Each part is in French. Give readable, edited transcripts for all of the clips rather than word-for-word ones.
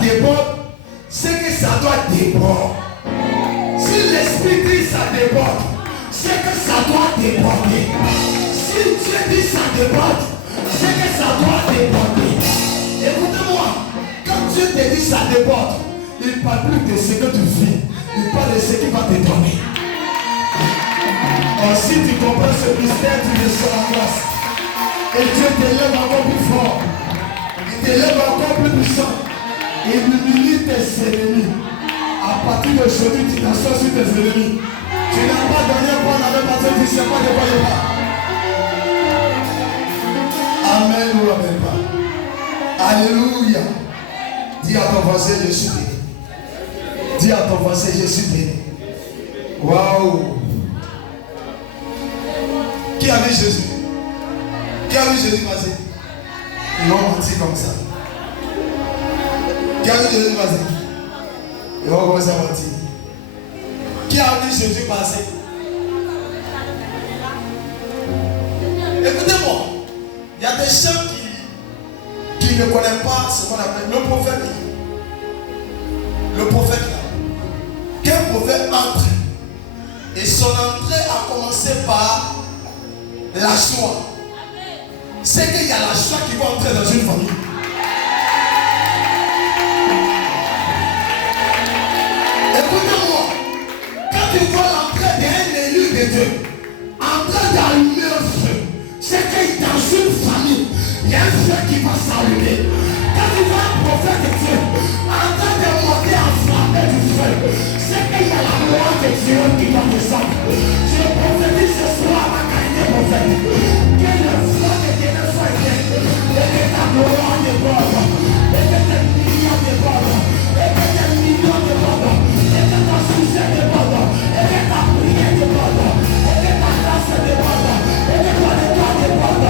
déborde, c'est que ça doit déborder. Si l'esprit dit ça déborde, c'est que ça doit déborder. Si Dieu dit ça déborde, c'est que ça doit déborder. Écoutez-moi, quand Dieu te dit ça déborde, il ne parle plus de ce que tu vis, il parle de ce qu'il va te donner. Or, si tu comprends ce mystère, tu es sur la grâce. Et Dieu t'élève encore plus fort. Il t'élève encore plus puissant. Il humilie tes ennemis. À partir d'aujourd'hui, tu t'assois sur tes ennemis. Tu n'as pas donné quoi on avait passé, tu ne sais pas de quoi il va. Amen ou amen pas. Alléluia. Dis à ton voisin, je suis béni. Dis à ton voisin, je suis béni. Waouh. Qui a vu Jésus? Qui a vu Jésus passer? Ils vont mentir comme ça. Qui a vu Jésus passer? Ils vont commencer à mentir. Qui a vu Jésus passer? Écoutez-moi, il y a des gens qui ne connaissent pas ce qu'on appelle le prophète. Le prophète là. Qu'un prophète entre. Et son entrée a commencé par la joie. C'est qu'il y a la joie qui va entrer dans une famille. Écoutez-moi, quand tu vois l'entrée d'un élu de Dieu en train d'allumer un feu, c'est que dans une famille, il y a un feu qui va s'allumer. Quand tu vois un prophète de Dieu en train de monter en flamme du feu, c'est qu'il y a la gloire de Dieu qui va descendre. Je prophétise ce soir à ma qualité prophète. Que le feu de Dieu ne soit éteint. Et que ta gloire déborde. Et que tes millions débordent. Et que tes millions débordent. Et que ton succès déborde. Et que ta prière déborde. Et que ta grâce déborde. Et que ton étoile déborde.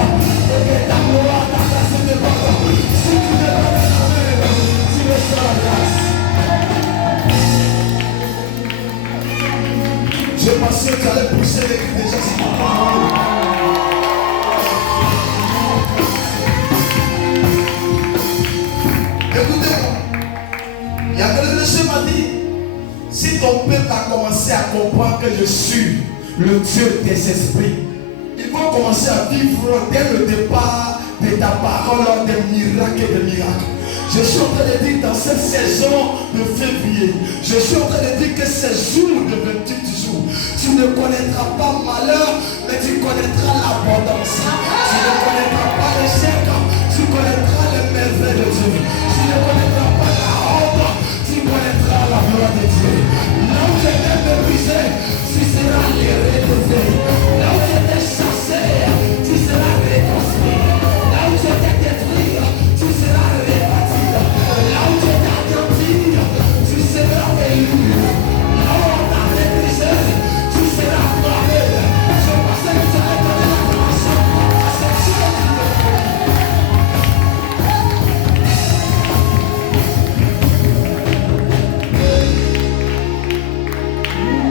Et que ta gloire, ta grâce déborde. Si tu débordes, tu reçois la grâce. Je pensais que tu allais pousser les cris déjà si tu écoutez-moi. Il y a quelqu'un de chez m'a dit, si ton peuple a commencé à comprendre que je suis le Dieu des esprits, ils vont commencer à vivre dès le départ de ta parole des miracles et des miracles. Je suis en train de dire dans cette saison de février, je suis en train de dire que ces jours de 28 jours, tu ne connaîtras pas malheur, mais tu connaîtras l'abondance. Tu ne connaîtras pas l'échec, tu connaîtras les merveilles de Dieu. Tu ne connaîtras pas la honte, tu connaîtras la gloire de Dieu. Là où j'étais méprisé, tu seras réélevé. Là où j'étais chassé, tu seras réconcilié. Là où j'étais détruit, tu seras rebâti. Là où j'étais anéanti, tu seras élu. Là où on t'a méprisé, tu seras acclamé. Je pensais que tu allais donner la grâce à cette chose.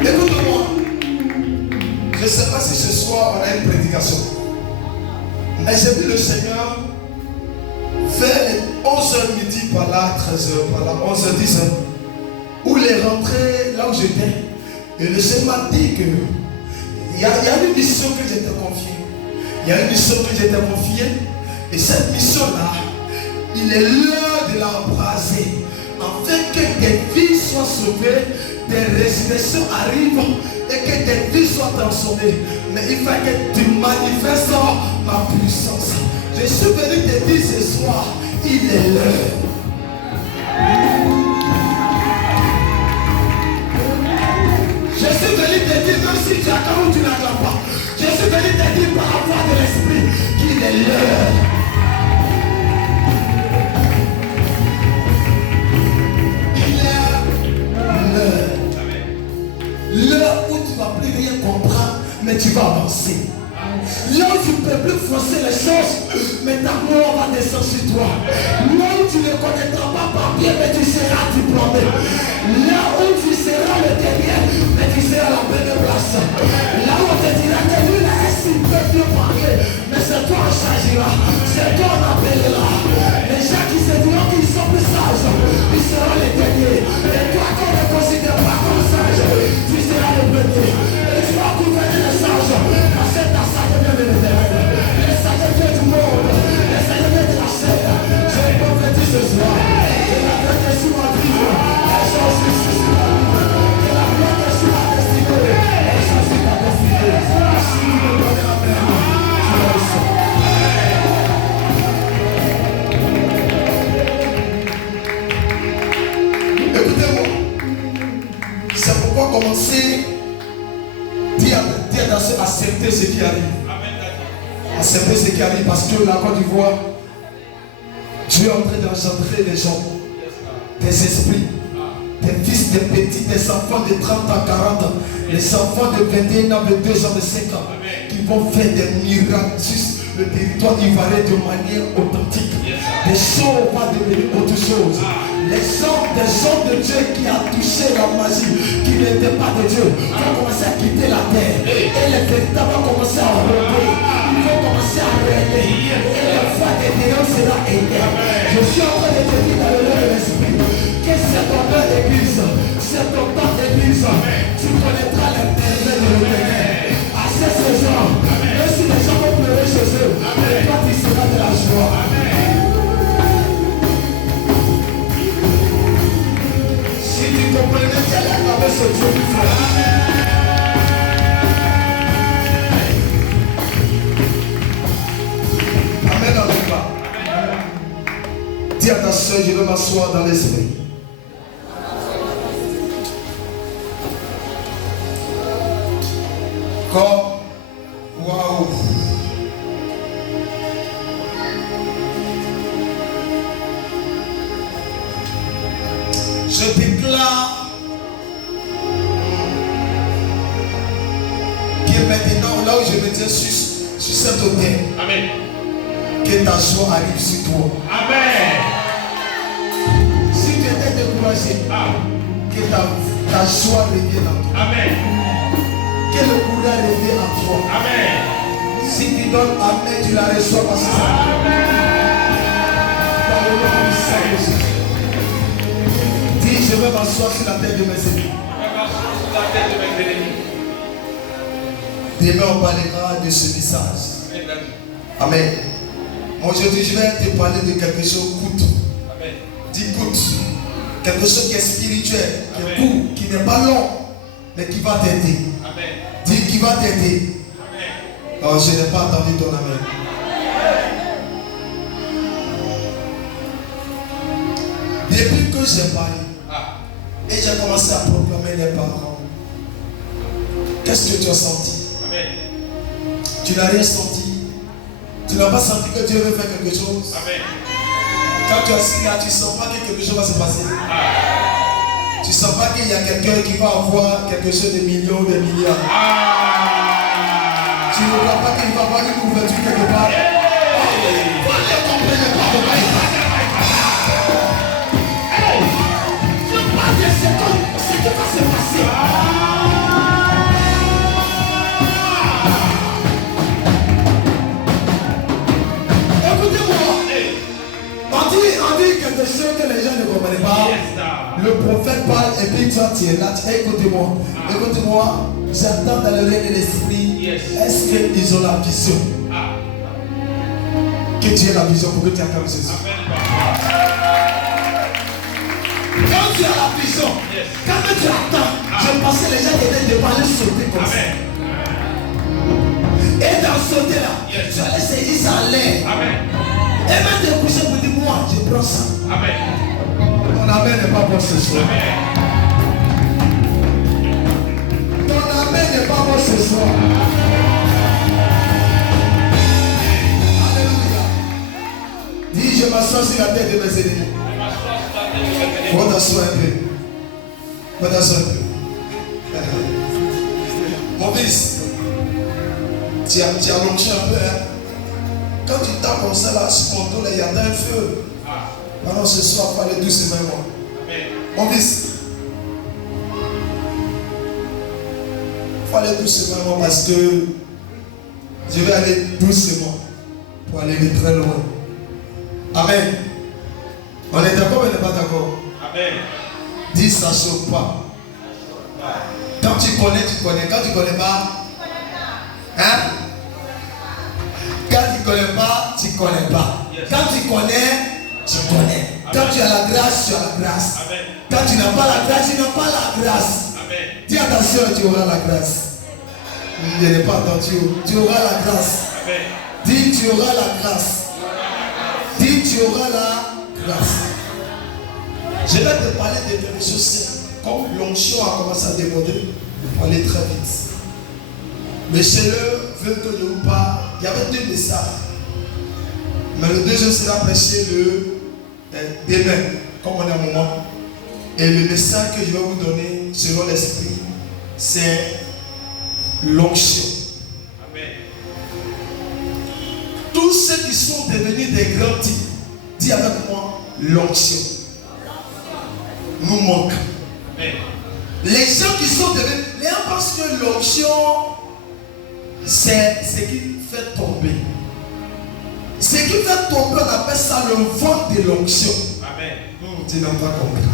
Écoute-moi, je ne sais pas si ce soir on a une prédication, mais j'ai vu le Seigneur vers les 11h midi par là, 13h par là, 11h, 10h, où il est rentré là où j'étais. Et le Seigneur m'a dit que il y a une mission que j'étais confiée. Il y a une mission que j'étais confiée. Et cette mission-là, il est l'heure de l'embraser. Afin que tes vies soient sauvées, tes résurrections arrivent et que tes vies soient transformées. Mais il faut que tu manifestes ma puissance. Je suis venu te dire ce soir, il est l'heure. Je suis venu te dire, même si tu attends ou tu n'attends pas, je suis venu te dire par la voix de l'esprit qu'il est l'heure. L'heure où tu ne vas plus rien comprendre, mais tu vas avancer. Là où tu ne peux plus forcer les choses, mais ta gloire va descendre sur toi. Là où tu ne connaîtras pas papier, mais tu seras diplômé. Là où tu seras le dernier, mais tu seras la première place. Là où on te dira que lui là, s'il peut mieux parler, mais c'est toi on changera, c'est toi on appellera. Les gens qui se diront qu'ils sont plus sages, ils commencer à accepter ce qui arrive. Accepter ce qui arrive parce que la Côte d'Ivoire, Dieu est en train d'engendrer les gens, des esprits, des fils, des petits, des enfants de 30 ans, 40 ans, les enfants de 21 ans, de 2 ans, de 5 ans, qui vont faire des miracles sur le territoire ivoirien de manière authentique. Les choses vont devenir autre chose. Les hommes, des hommes de Dieu qui a touché la magie, qui n'étaient pas de Dieu, vont commencer à quitter la terre. Et les véritables vont commencer à relever. Ils vont commencer à rêver. Et la foi des démons sera éteinte. Je suis en train de te dire dans le nom de l'esprit que c'est ton heure d'église, c'est ton temps d'église. Tu connaîtras les merveilles de l'Éternel. À ces gens, même si les gens vont pleurer chez eux, toi tu seras de la joie. Si tu comprenais qu'il allait accaber ce Dieu du feu. Amen dans le bas. Dis à ta soeur, je vais m'asseoir dans l'esprit. Comme, waouh. Je déclare que maintenant, là où je me tiens sur cette hauteur, amen, que ta joie arrive sur toi. Amen. Si tu étais découragé, que ta joie revienne en toi. Amen. Que le courage revienne en toi. Amen. Si tu donnes amen, tu la reçois parce que ça. Amen. Dans le nom du Saint-Jésus. Je vais m'asseoir sur la tête de mes ennemis. Demain, on parlera de ce message. Amen. Aujourd'hui, je vais te parler de quelque chose coûte. Dis coûte. Quelque chose qui est spirituel, qui est court, qui n'est pas long, mais qui va t'aider. Dis qui va t'aider. Oh, je n'ai pas entendu ton amen. Depuis que j'ai parlé, et j'ai commencé à proclamer les paroles. Qu'est-ce que tu as senti? Amen. Tu n'as rien senti. Tu n'as pas senti que Dieu veut faire quelque chose. Amen. Quand tu es assis là, tu ne sens pas que quelque chose va se passer. Tu ne sens pas qu'il y a quelqu'un qui va avoir quelque chose de millions, de milliards. Tu ne vois pas qu'il va avoir une ouverture quelque part. Vous ne comprenez pas comment il va. Ce qui va se passer. Écoutez-moi. On dit quelque chose que les gens ne comprennent pas. Le prophète parle et puis toi tu es là. Écoutez-moi. Écoutez-moi. J'attends dans le règne de l'esprit. Est-ce qu'ils ont la vision? Que tu aies la vision pour que tu acclames Jésus. Quand tu as la vision, quand tu attends, je pensais que les gens étaient de parler sauter comme ça. Et dans sauter là, tu allais saisir ça en l'air. Et même te coucher pour dire moi, je prends ça. Ton amen n'est pas bon ce soir. Ton amen n'est pas bon ce soir. Alléluia. Dis, je m'assois sur la tête de mes ennemis. Faut t'asseoir un peu. Faut t'asseoir un peu. Mon fils, tu as longé un peu. Hein? Quand tu tapes comme ça, là, sur mon dos, il y a un feu. Maintenant, ce soir, il fallait doucement. Mon fils, il fallait doucement parce que je vais aller doucement pour aller très loin. Amen. On est d'accord ou on n'est pas d'accord? Amen. Dis ça ne choque pas. Quand tu connais, tu connais. Quand tu ne connais pas, hein? Quand tu ne connais pas, tu ne connais pas. Quand tu connais, tu connais. Quand tu as la grâce, tu as la grâce. Amen. Quand tu n'as pas la grâce, tu n'as pas la grâce. Amen. Dis attention, tu auras la grâce. Je n'ai pas entendu. Tu auras la grâce. Amen. Dis tu auras la grâce. Dis tu auras la grâce. Je vais te parler de quelque chose. Comme l'onction a commencé à déborder, il faut aller très vite. Mais chez eux, veut que je vous parle. Il y avait 2 messages. Mais le deuxième sera prêché demain, comme on est au moment. Et le message que je vais vous donner, selon l'esprit, c'est l'onction. Amen. Tous ceux qui sont devenus des grands types, dis avec moi, l'onction nous manque. Amen. Les gens qui sont devenus, les gens pensent que l'onction, c'est ce qui fait tomber. Ce qui fait tomber, on appelle ça le vent de l'onction. Amen. Tu n'as pas compris.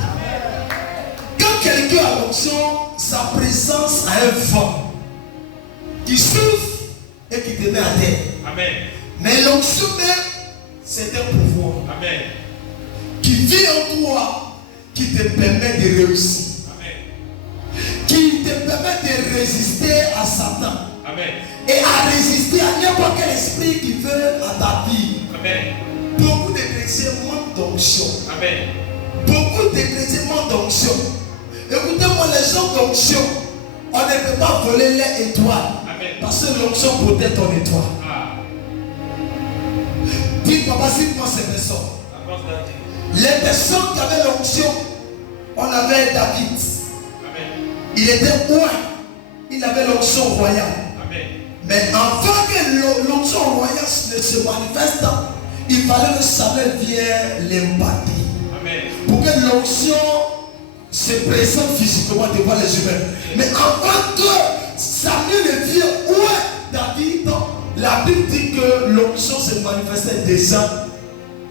Quand quelqu'un a l'onction, sa présence a un vent qui souffle et qui te met à terre. Amen. Mais l'onction même, c'est un pouvoir. Amen. Qui vit en toi, qui te permet de réussir. Amen. Qui te permet de résister à Satan. Amen. Et à résister à n'importe quel esprit qui veut à ta vie. Amen. Beaucoup de chrétiens manquent d'onction. Amen. Beaucoup de chrétiens manquent d'onction. Écoutez-moi, les gens d'onction, on ne peut pas voler les étoiles. Amen. Parce que l'onction protège ton étoile. Ah. Dis, papa, cite-moi ces personnes. La force d'Adieu. Les personnes qui avaient l'onction, on avait David. Amen. Il était roi. Il avait l'onction royale. Amen. Mais avant que l'onction royale ne se manifeste, il fallait que Samuel vienne l'empathie. Amen. Pour que l'onction se présente physiquement devant les humains. Mais avant que Samuel ne vienne, où est David? La Bible dit que l'onction se manifestait déjà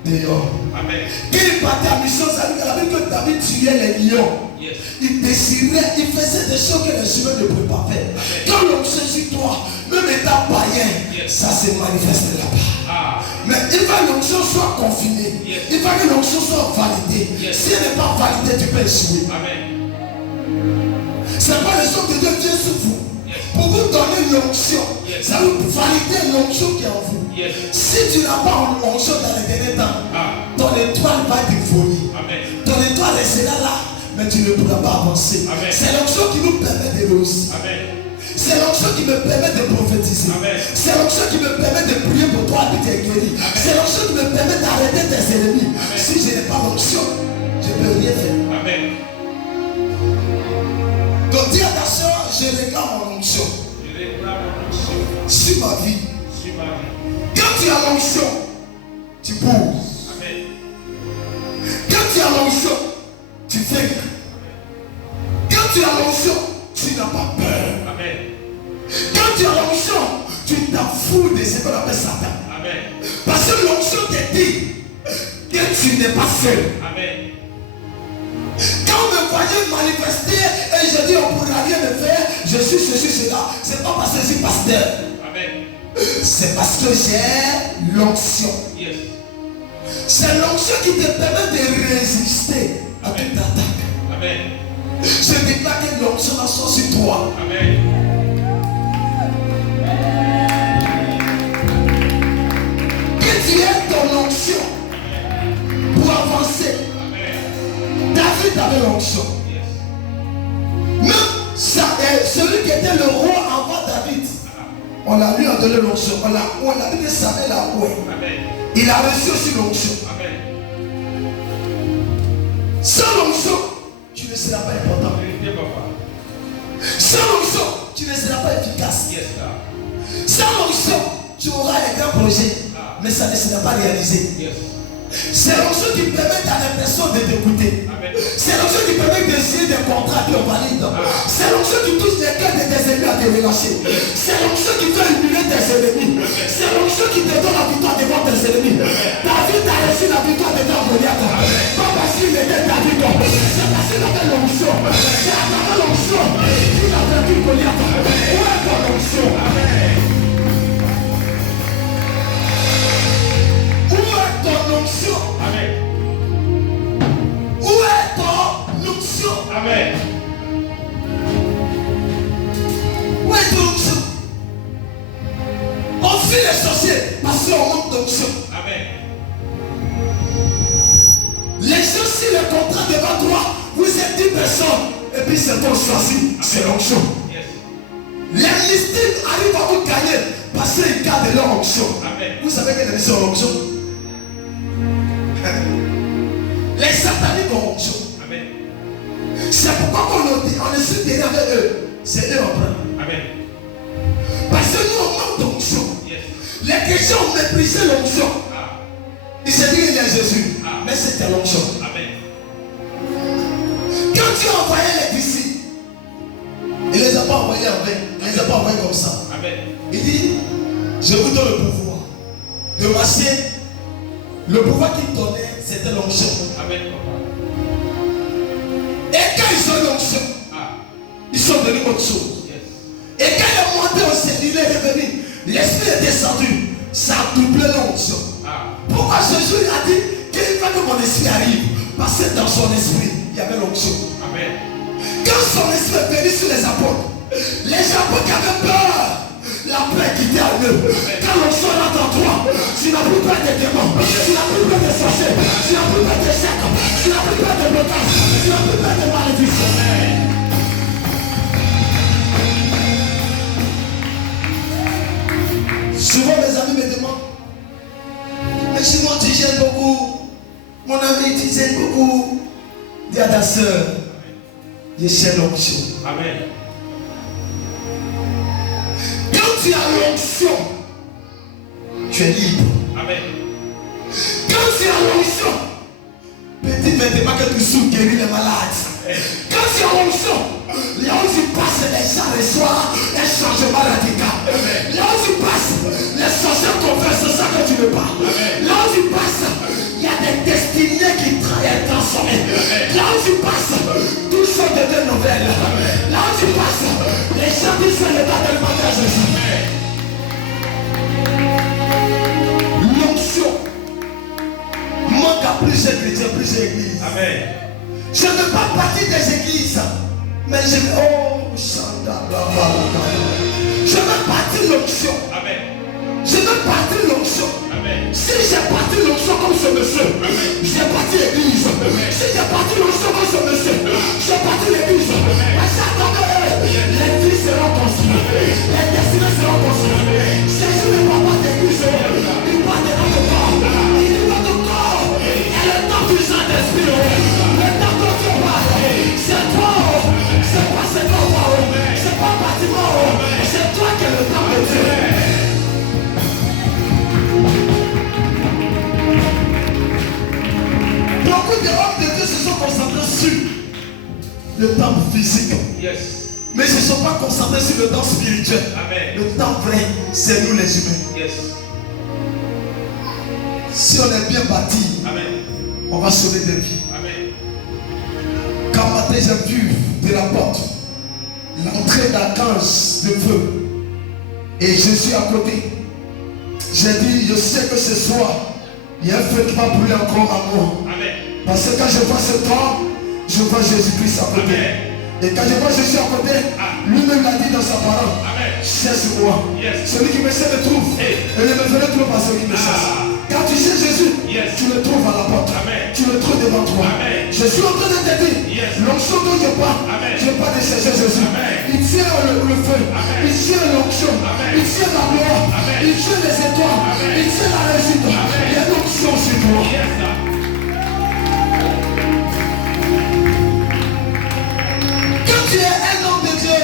dehors. Amen. Quand il partait à mission, ça dit que la Bible que David tuait les lions. Yes. Il désirait, il faisait des choses que les humains ne pouvaient pas faire. Amen. Quand l'onction sur toi, même étant païen, Yes. ça se manifeste là-bas. Ah. Mais il faut que l'onction soit confinée. Yes. Il faut que l'onction soit validée. Yes. Si elle n'est pas validée, tu peux échouer. Amen. C'est pas les hommes de Dieu viennent sur vous. Yes. Pour vous donner l'onction. Yes. Ça veut valider l'onction qui est en vous. Yes. Si tu n'as pas l'onction dans les derniers temps, Ah. ton étoile va être voler. Amen. Ton étoile restera là, mais tu ne pourras pas avancer. Amen. C'est l'onction qui nous permet de réussir. Amen. C'est l'onction qui me permet de prophétiser. Amen. C'est l'onction qui me permet de prier pour toi et de guérir. C'est l'onction qui me permet d'arrêter tes ennemis. Amen. Si je n'ai pas l'onction, je ne peux rien faire. Amen. Donc dis attention, je réclame mon onction Je réclame mon onction sur ma vie. sur ma vie. Quand tu as l'onction, tu bouges. Amen. Quand tu as l'onction, tu fais. Quand tu as l'onction, tu n'as pas peur. Amen. Quand tu as l'onction, tu t'en fous de ce qu'on appelle Satan. Amen. Parce que l'onction te dit que tu n'es pas seul. Amen. Quand vous me voyez manifester et je dis on ne pourra rien me faire, je suis ceci, cela, c'est pas parce que je suis pasteur. Amen. C'est parce que j'ai l'onction. Yes. C'est l'onction qui te permet de résister à toute attaque. Amen. Je déclare que l'onction soit sur toi. Amen. Que tu aies ton onction pour avancer. Amen. David avait l'onction. Yes. Même celui qui était le roi avant David, on l'a lui a donné l'onction. On l'a dit que Samuel a oué. Amen. Il a reçu aussi l'onction. Amen. Sans l'onction, tu ne seras pas important. Vérité, papa. Sans l'onction, tu ne seras pas efficace. Yes, là. Sans l'onction, tu auras un grand projet, mais ça ne sera pas réalisé. Yes. C'est l'onction qui permet à la personne de t'écouter. Amen. C'est l'onction qui permet d'essayer des contrats qui ont valide. C'est l'onction qui touche les cœurs de tes ennemis à te relâcher. C'est l'onction qui fait humilier tes ennemis. C'est l'onction qui te donne la victoire devant tes ennemis. David a reçu la victoire devant Goliath. Pas parce qu'il était David, c'est parce qu'il avait l'onction. C'est à travers l'onction qu'il a vaincu Goliath. Où est ton onction? Où est ton onction? Amen. Où est ton onction? Amen. Où est ton onction? On fuit les sorciers parce qu'on manque d'onction. Amen. Les gens, si le contrat devant toi, vous êtes 10 personnes, et puis c'est ton choisi, c'est l'onction. Yes. Les listines arrivent à vous gagner parce qu'ils gardent leur onction. Amen. Vous savez quelle est leur onction? Les sataniques ont onction. Amen. C'est pourquoi on est soutenu avec eux. C'est eux en train. Amen. Parce que nous on manque d'onction. Yes. Les chrétiens ont méprisé l'onction. Ah. Ils se disent qu'il y a Jésus. Ah. Mais c'était l'onction. Amen. Quand Dieu a envoyé les disciples, il ne les a pas envoyés en vain. Il ne les a pas envoyés comme ça. Amen. Il dit, je vous donne le pouvoir de marcher. Le pouvoir qu'il donnait, c'était l'onction. Amen. Et quand ils ont l'onction, ils sont devenus autre chose. Yes. Et quand il est monté au ciel, il est revenu. L'esprit est descendu. Ça a doublé l'onction. Pourquoi Jésus a dit qu'il va que mon esprit arrive? Parce que dans son esprit, il y avait l'onction. Amen. Quand son esprit est venu sur les apôtres qui avaient peur, la paix quittait à eux. Quand l'onction rentre en toi, tu n'as plus peur des démons, tu n'as plus peur des sorciers, tu n'as plus peur des chèques, tu n'as plus peur des blocages, tu n'as plus peur des malédictions. Souvent mes amis me demandent, mais Simon, tu gênes beaucoup. Mon ami, tu gênes beaucoup. Dis à ta soeur, je cherche l'onction. Amen. Quand tu as l'onction, tu es libre. Amen. Quand tu as l'onction, petit vêtement que tu souffres guérit les malades. Quand tu as l'onction, là où tu passes, les gens reçoivent un changement radical. Là où tu passes, les sorciers confessent ça que tu veux pas. Là où tu passes, il y a des destinées qui travaillent transformées. Là où tu passes, tout ça devient nouvelle. Là où tu passes, les gens disent que le temps de Jésus. L'onction manque à plusieurs chrétiens, plusieurs églises. Amen. Je ne veux pas partir des églises, mais je veux, je veux partir l'onction. Amen. Je veux partir l'onction. Amen. Si j'ai parti l'onction comme ce monsieur, j'ai parti l'église. Si j'ai parti l'onction comme ce monsieur, j'ai parti l'église. Parce qu'attendez, les vies seront construites, les destinées seront construites. Jésus ne va pas d'église, il va de notre corps. Il dit notre corps est le temps du Saint-Esprit. Le temps dont tu parles, c'est toi. C'est pas c'est toi, c'est pas un bâtiment, c'est toi qui es le temps de Dieu. Beaucoup d'hommes de Dieu se sont concentrés sur le temps physique. Yes. Mais ils ne se sont pas concentrés sur le temps spirituel. Amen. Le temps vrai, c'est nous les humains. Yes. Si on est bien bâti, Amen. on va sauver des vies. Amen. Quand matin j'ai vu de la porte l'entrée d'archange de feu et je suis à côté, j'ai dit je sais que ce soir il y a un feu qui va brûler encore à moi. Amen. Parce que quand je vois ce temps, je vois Jésus-Christ à côté. Amen. Et quand je vois Jésus à côté, lui-même l'a dit dans sa parole. Amen. Cherche moi. Yes. Celui qui me cherche me trouve. Hey. Et je me ferai trouver par celui qui me cherche. Quand tu sais Jésus, Yes. tu le trouves à la porte. Amen. Tu le trouves devant toi. Amen. Je suis en train de te dire, Yes. l'onction dont je parle, Amen. je ne pas de chercher Jésus. Amen. Il tient le feu. Amen. Il tient l'onction. Amen. Il tient la gloire. Amen. Il tient les étoiles. Amen. Il tient la réussite. Amen. Il y a l'onction sur toi. Yes, sir. Quand tu es un homme de Dieu,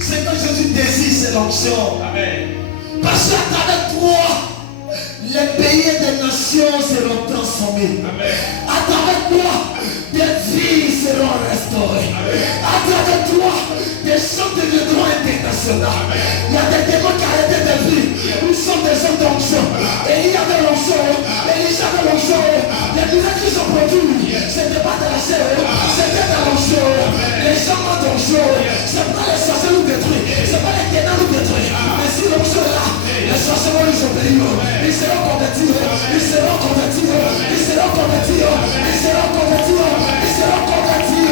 c'est que Jésus désire, c'est l'onction. Amen. Parce qu'à travers toi, les pays et des nations seront transformés. Amen. À travers toi, des vies seront restaurées. À travers toi, des gens deviendront internationaux. Il y a des démons qui arrêtaient de vivre. Nous sommes des hommes d'onction. Et il y avait l'onction. Élisée avait l'onction. Les miracles qui sont produits, ce n'était pas de la chair, c'était de l'onction. Les gens ont d'onction. Ce n'est pas les sorciers nous détruisent. Ce n'est pas les ténèbres nous détruisent. Mais si l'onction est là, les sorciers vont nous obéir. Ils seront convertis. Ils seront convertis. Ils seront convertis. Ils seront convertis. Ils seront convertis.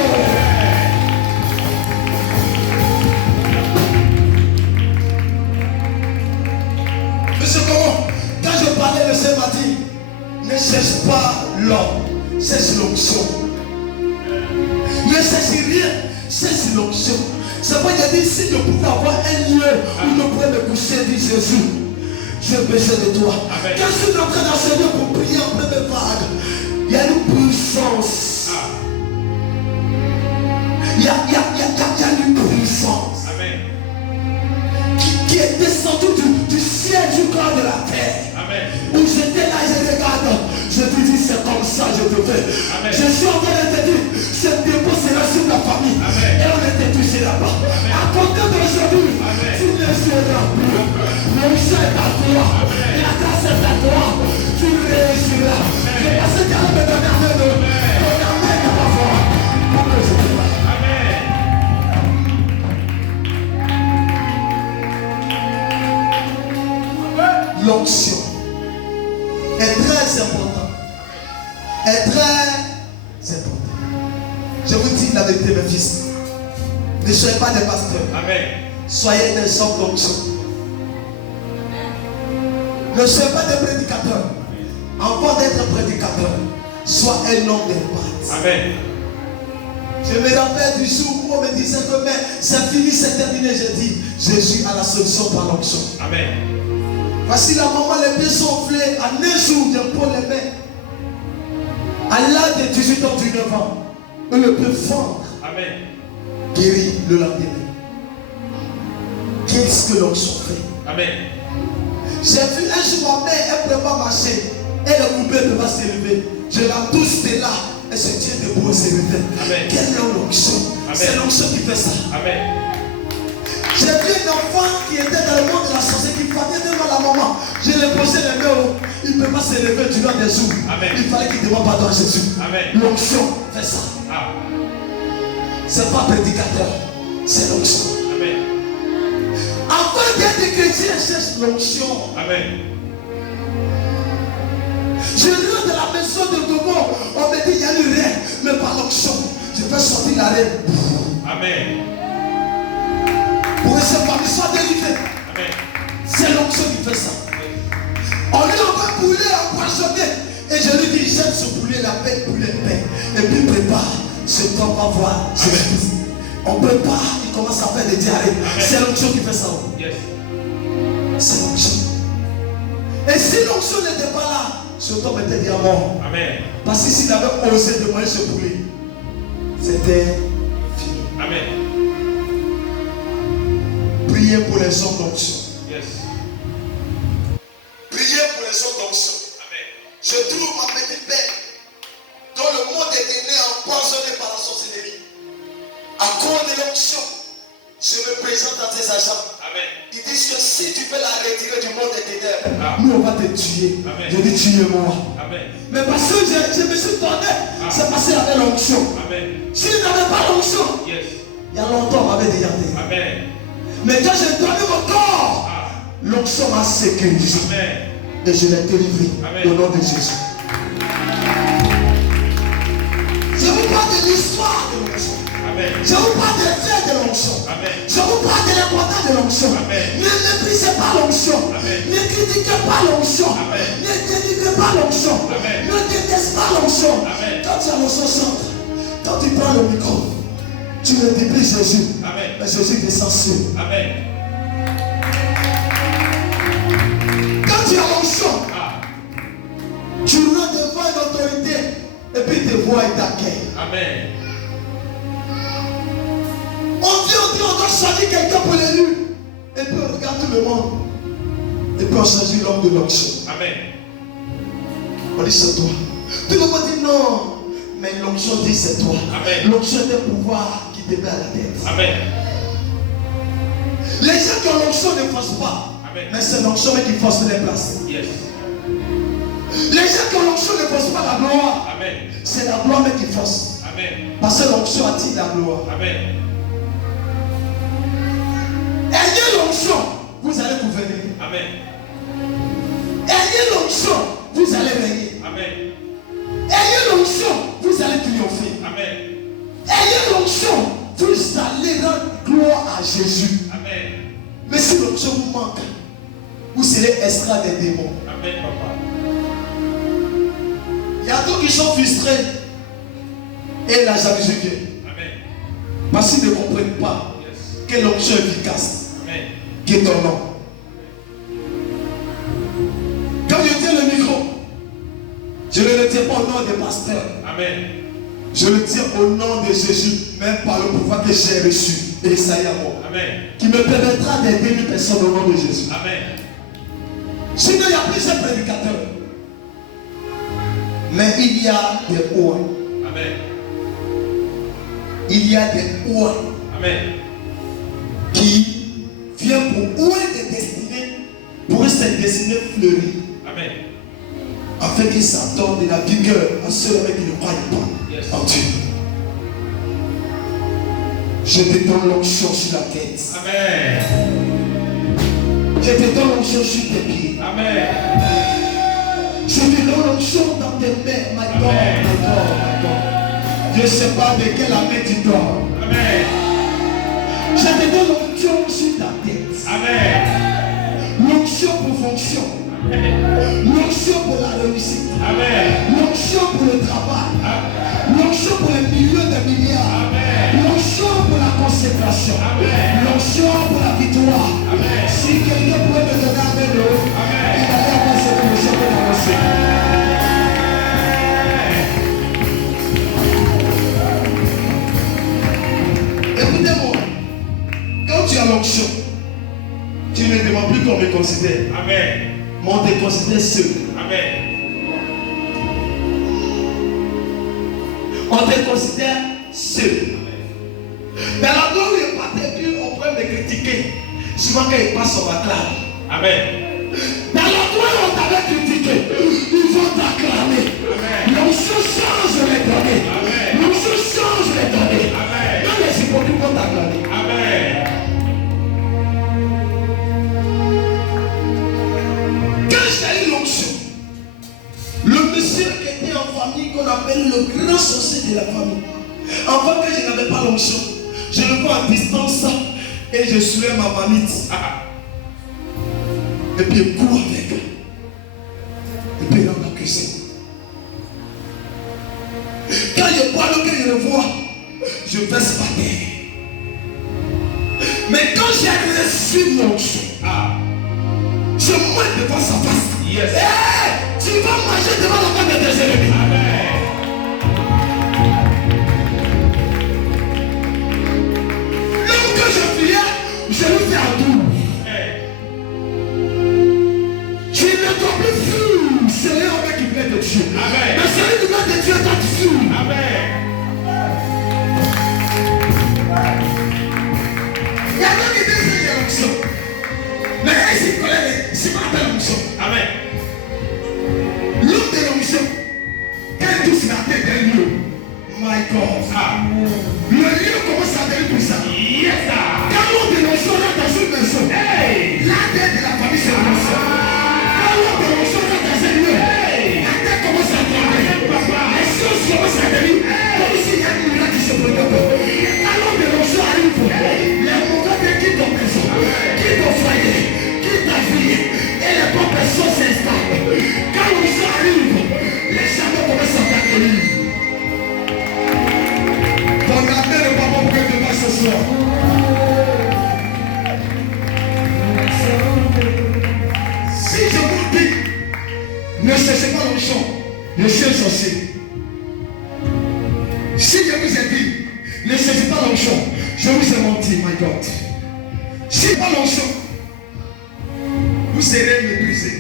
Monsieur Comment, quand je parlais de ce matin, ne cherche pas l'homme, cherche l'onction. Ne cherche rien, cherche l'onction. C'est pas qu'il dit, si je pouvais avoir un lieu où je pourrais me coucher, dit Jésus, j'ai besoin de toi. Quand je suis en train d'enseigner pour prier en pleine vague, il y a une puissance. Il y a une puissance. Amen. Qui est descendue du ciel du corps de la terre. Amen. Où j'étais là, je regarde. Je te dis, c'est comme ça, je te fais. Amen. Je suis en train de te dire, ce dépôt sera sur ta famille. Amen. Et on était touché là-bas. À côté d'aujourd'hui, tu ne seras plus. L'onction est à toi. La grâce est à toi. Tu réussiras. Je pense que Dieu me donne un peu de. Ton amen à ma voix. Pour que je te fasse. L'onction est très important. Est très important. Je vous dis la vérité, mes fils. Ne soyez pas des pasteurs. Amen. Soyez des hommes d'onction. Ne soyez pas des prédicateurs. Avant d'être prédicateur, sois un homme d'impact. Amen. Je me rappelle du jour où on me disait que mais c'est fini, c'est terminé. J'ai dit, Jésus a la solution par l'onction. Amen. Voici la maman, les pieds sont enflés. En un jour, je pose les mains. À l'âge de 18 ans, 19 ans, on ne peut fendre. Amen. Guérir le lendemain. Qu'est-ce que l'onction fait? Amen. J'ai vu un jour ma mère, elle ne peut pas marcher. Elle est coupée, elle ne peut pas s'élever. Je la touche de là. Elle se tient debout et s'élever. Quelle est l'onction? C'est l'onction qui fait ça. Amen. J'ai vu un enfant qui était dans le monde de la sorcellerie, qui fatiguait tellement la maman. Je l'ai posé les mains, il ne peut pas s'élever durant des jours. Amen. Il fallait qu'il demande pardon à Jésus. Amen. L'onction fait ça. Ah. C'est pas prédicateur, c'est l'onction. Amen. Avant d'être chrétien, cherche l'onction. Amen. Je rentre de la maison de Togo, on me dit il y a une reine, mais pas l'onction. Je fais sortir la reine. Amen. Pour que cette famille soit délivrée. Amen. C'est l'onction qui fait ça. On lui envoie poulet empoisonné. Et je lui dis, j'aime ce poulet, la paix, poulet, paix. Et puis prépare. Ce temps va voir. On prépare, il commence à faire des diarrhées. C'est l'onction qui fait ça. Yes. C'est l'onction. Et si l'onction n'était pas là, ce temps était déjà mort. Amen. Parce que s'il avait osé demander ce poulet, c'était fini. Amen. Priez pour les hommes d'onction. Yes. Priez pour les hommes d'onction. Amen. Je trouve ma petite belle dont le monde était né empoisonné par la sorcellerie. À cause de l'onction, je me présente à tes agents. Amen. Ils disent que si tu veux la retirer du monde des ténèbres, Ah. nous on va te tuer. Amen. Je dis tuez-moi. Amen. Mais parce que je me suis tourné, c'est parce qu'il y avait l'onction. Amen. S'il n'avait pas l'onction, Yes. il y a longtemps on m'avait déjà dit. Amen. Mais quand j'ai donné mon corps, Ah. l'onction m'a sécurisé. Amen. Et je l'ai délivré Amen. au nom de Jésus. Je vous parle de l'histoire de l'onction. Amen. Je vous parle des faits de l'onction. Amen. Je vous parle de l'importance de l'onction. Amen. Ne méprisez pas l'onction. Amen. Ne critiquez pas l'onction. Amen. Ne dénigrez pas l'onction. Amen. Ne détestez pas l'onction. Amen. Quand tu as l'onction centre, quand tu prends le micro, tu ne dis plus Jésus. Amen. Mais Jésus descend sur. Amen. Quand tu as l'onction, Ah. tu rentres devant une autorité et puis tes voix et t'accueillent. Amen. On dit, on doit choisir quelqu'un pour l'élu. Et puis on regarde tout le monde. Et puis on choisit l'homme de l'onction. Amen. On dit c'est toi. Tout le monde dit non. Mais l'onction dit c'est toi. Amen. L'onction est un pouvoir qui te met à la tête. Amen. Les gens qui ont l'onction ne forcent pas. Amen. Mais c'est l'onction qui force les places. Yes. Les gens qui ont l'onction ne forcent pas la gloire. Amen. C'est la gloire même qui force. Amen. Parce que l'onction attire la gloire. Amen. Ayez l'onction, vous allez gouverner. Amen. Ayez l'onction, vous allez régner. Amen. Ayez l'onction, vous allez triompher. Amen. Ayez l'onction, vous allez rendre gloire à Jésus. Amen. Mais si l'onction vous manque, vous serez extrait des démons. Amen, papa. Il y a d'autres qui sont frustrés. Et la jalousie vient. Amen. Parce qu'ils ne comprennent pas. Yes. que l'onction efficace. Amen. Qui est ton nom. Quand je tiens le micro, je ne le tiens pas au nom des pasteurs. Amen. Je le tiens au nom de Jésus, même par le pouvoir que j'ai reçu. Et ça y est à moi. Amen. Qui me permettra d'aider une personne au nom de Jésus. Amen. Sinon, il y a plusieurs prédicateurs. Mais il y a des hauts. Amen. Il y a des hauts Amen. qui viennent pour ouer des destinées, pour cette destinée fleurie. Amen. Afin qu'ils s'attendent de la vigueur à ceux qui ne croient pas en Dieu. Je te donne l'onction sur la tête. Amen. Je te donne l'onction sur tes pieds. Amen. Je te donne l'onction dans tes mains. My God, my God, my God. Je ne sais pas de quelle main tu dors. Amen. Je te donne l'onction sur ta tête. Amen. L'onction pour fonction. L'onction pour la réussite. Amen. L'onction pour le travail. L'onction pour les millions de milliards. L'onction pour la consécration. L'onction pour la victoire. Si quelqu'un pouvait me donner un main de haut, il allait avoir cette onction pour avancer. Écoutez-moi, quand tu as l'onction, tu ne demandes plus qu'on me considère. Amen. Mais on te considère seul. Amen. On te considère seul. Dans la gloire où il partait, Dieu, on peut me critiquer. Souvent quand il passe, on m'acclame. Amen. Dans la gloire où on t'avait critiqué, ils vont t'acclamer. L'onction change les données. L'onction change les données. Dans les hypocrites vont t'acclamer. Amen. Quand j'ai eu l'onction, le monsieur qui était en famille, qu'on appelle le grand sorcier de la famille, avant que je n'avais pas l'onction, je le vois à distance et je soulève ma manite. Et puis il court avec. Et puis il rentre en cuisine. Quand je bois l'eau, que je le vois, je baisse ma tête. Mais quand j'ai reçu l'onction, je monte devant sa face. Yes. Hey, tu vas manger devant la face de tes ennemis. Amen. L'homme que je fuyais, je lui fais un tour. Tu ne dois plus fuir. C'est l'homme qui vient de Dieu. Amen. Mais celui qui vient de Dieu doit te fuir. Amen. Il y a même qui disent que j'ai l'onction. Mais ici, c'est pas appelle l'onction. Amen. L'homme de l'onction, quand il touche la tête d'un lieu, my God, le lieu commence à devenir puissant. Yes, sir. Quand l'homme de l'onction rentre dans une maison, la tête de la famille c'est l'onction. Quand l'homme de l'onction rentre dans un lieu, la tête commence à trembler. Les choses commencent à devenir comme s'il y a une miracle qui se produit. Quand l'homme de l'onction arrive, les mauvais quittent ton maison, quittent ton foyer, quittent ta vie, et les bonnes personnes s'installent. Quand l'onction arrive, les chameaux commencent à t'accueillir. Ton appel n'est pas bon pour que tu passes ce soir. Si je vous dis, ne cessez pas l'onction, je suis un sorcier. Si je vous ai dit, ne cessez pas l'onction, je vous ai menti, my God. Si pas l'onction, vous serez méprisé.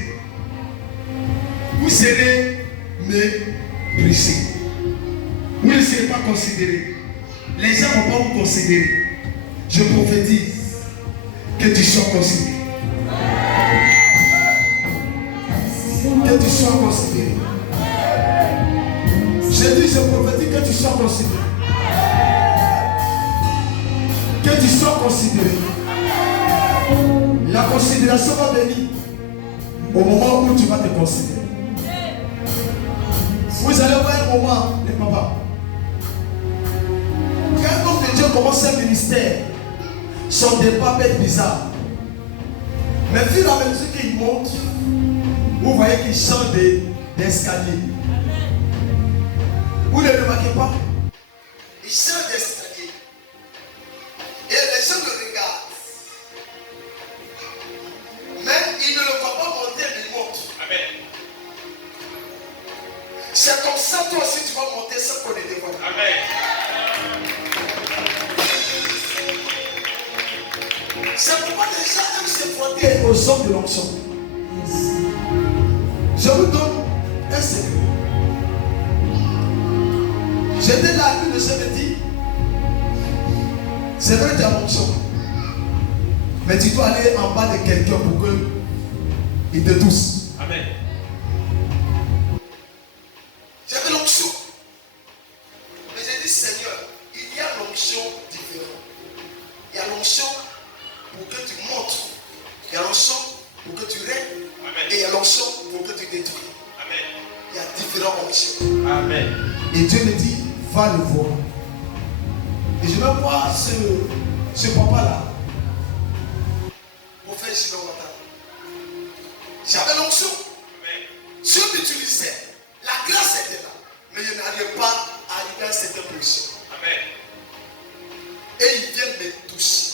Vous serez méprisé. Vous ne serez pas considéré. Les gens ne vont pas vous considérer. Je prophétise que tu sois considéré. Que tu sois considéré. Je dis, je prophétise que tu sois considéré. Que tu sois considéré. La considération va venir au moment où tu vas te considérer. Vous allez voir un moment, les papas. Quand l'homme de Dieu commence un ministère, son départ peut être bizarre. Mais vu la mesure qu'il monte, vous voyez qu'il change d'escalier. Vous ne le remarquez pas? Il change d'escalier. Et les gens le regardent. ça, toi aussi, tu vas monter sans qu'on ne te voie. Amen. C'est pourquoi les gens aiment se frotter aux hommes de l'onction. Je vous donne un secret. J'étais là, une de ces me dit, c'est vrai que tu as l'onction, mais tu dois aller en bas de quelqu'un pour qu'il te touche. Amen. J'avais l'onction. Mais j'ai dit, Seigneur, il y a l'onction différente. Il y a l'onction pour que tu montes. Il y a l'onction pour que tu règnes. Amen. Et il y a l'onction pour que tu détruis. Amen. Il y a différentes onctions. Amen. Et Dieu me dit, va le voir. Et je vais voir ce papa-là. Mon frère, je vais voir. J'avais l'onction. Dieu m'utilisait. La grâce était là. Mais je n'arrivais pas à arriver à cette position. Amen. Et il vient me toucher.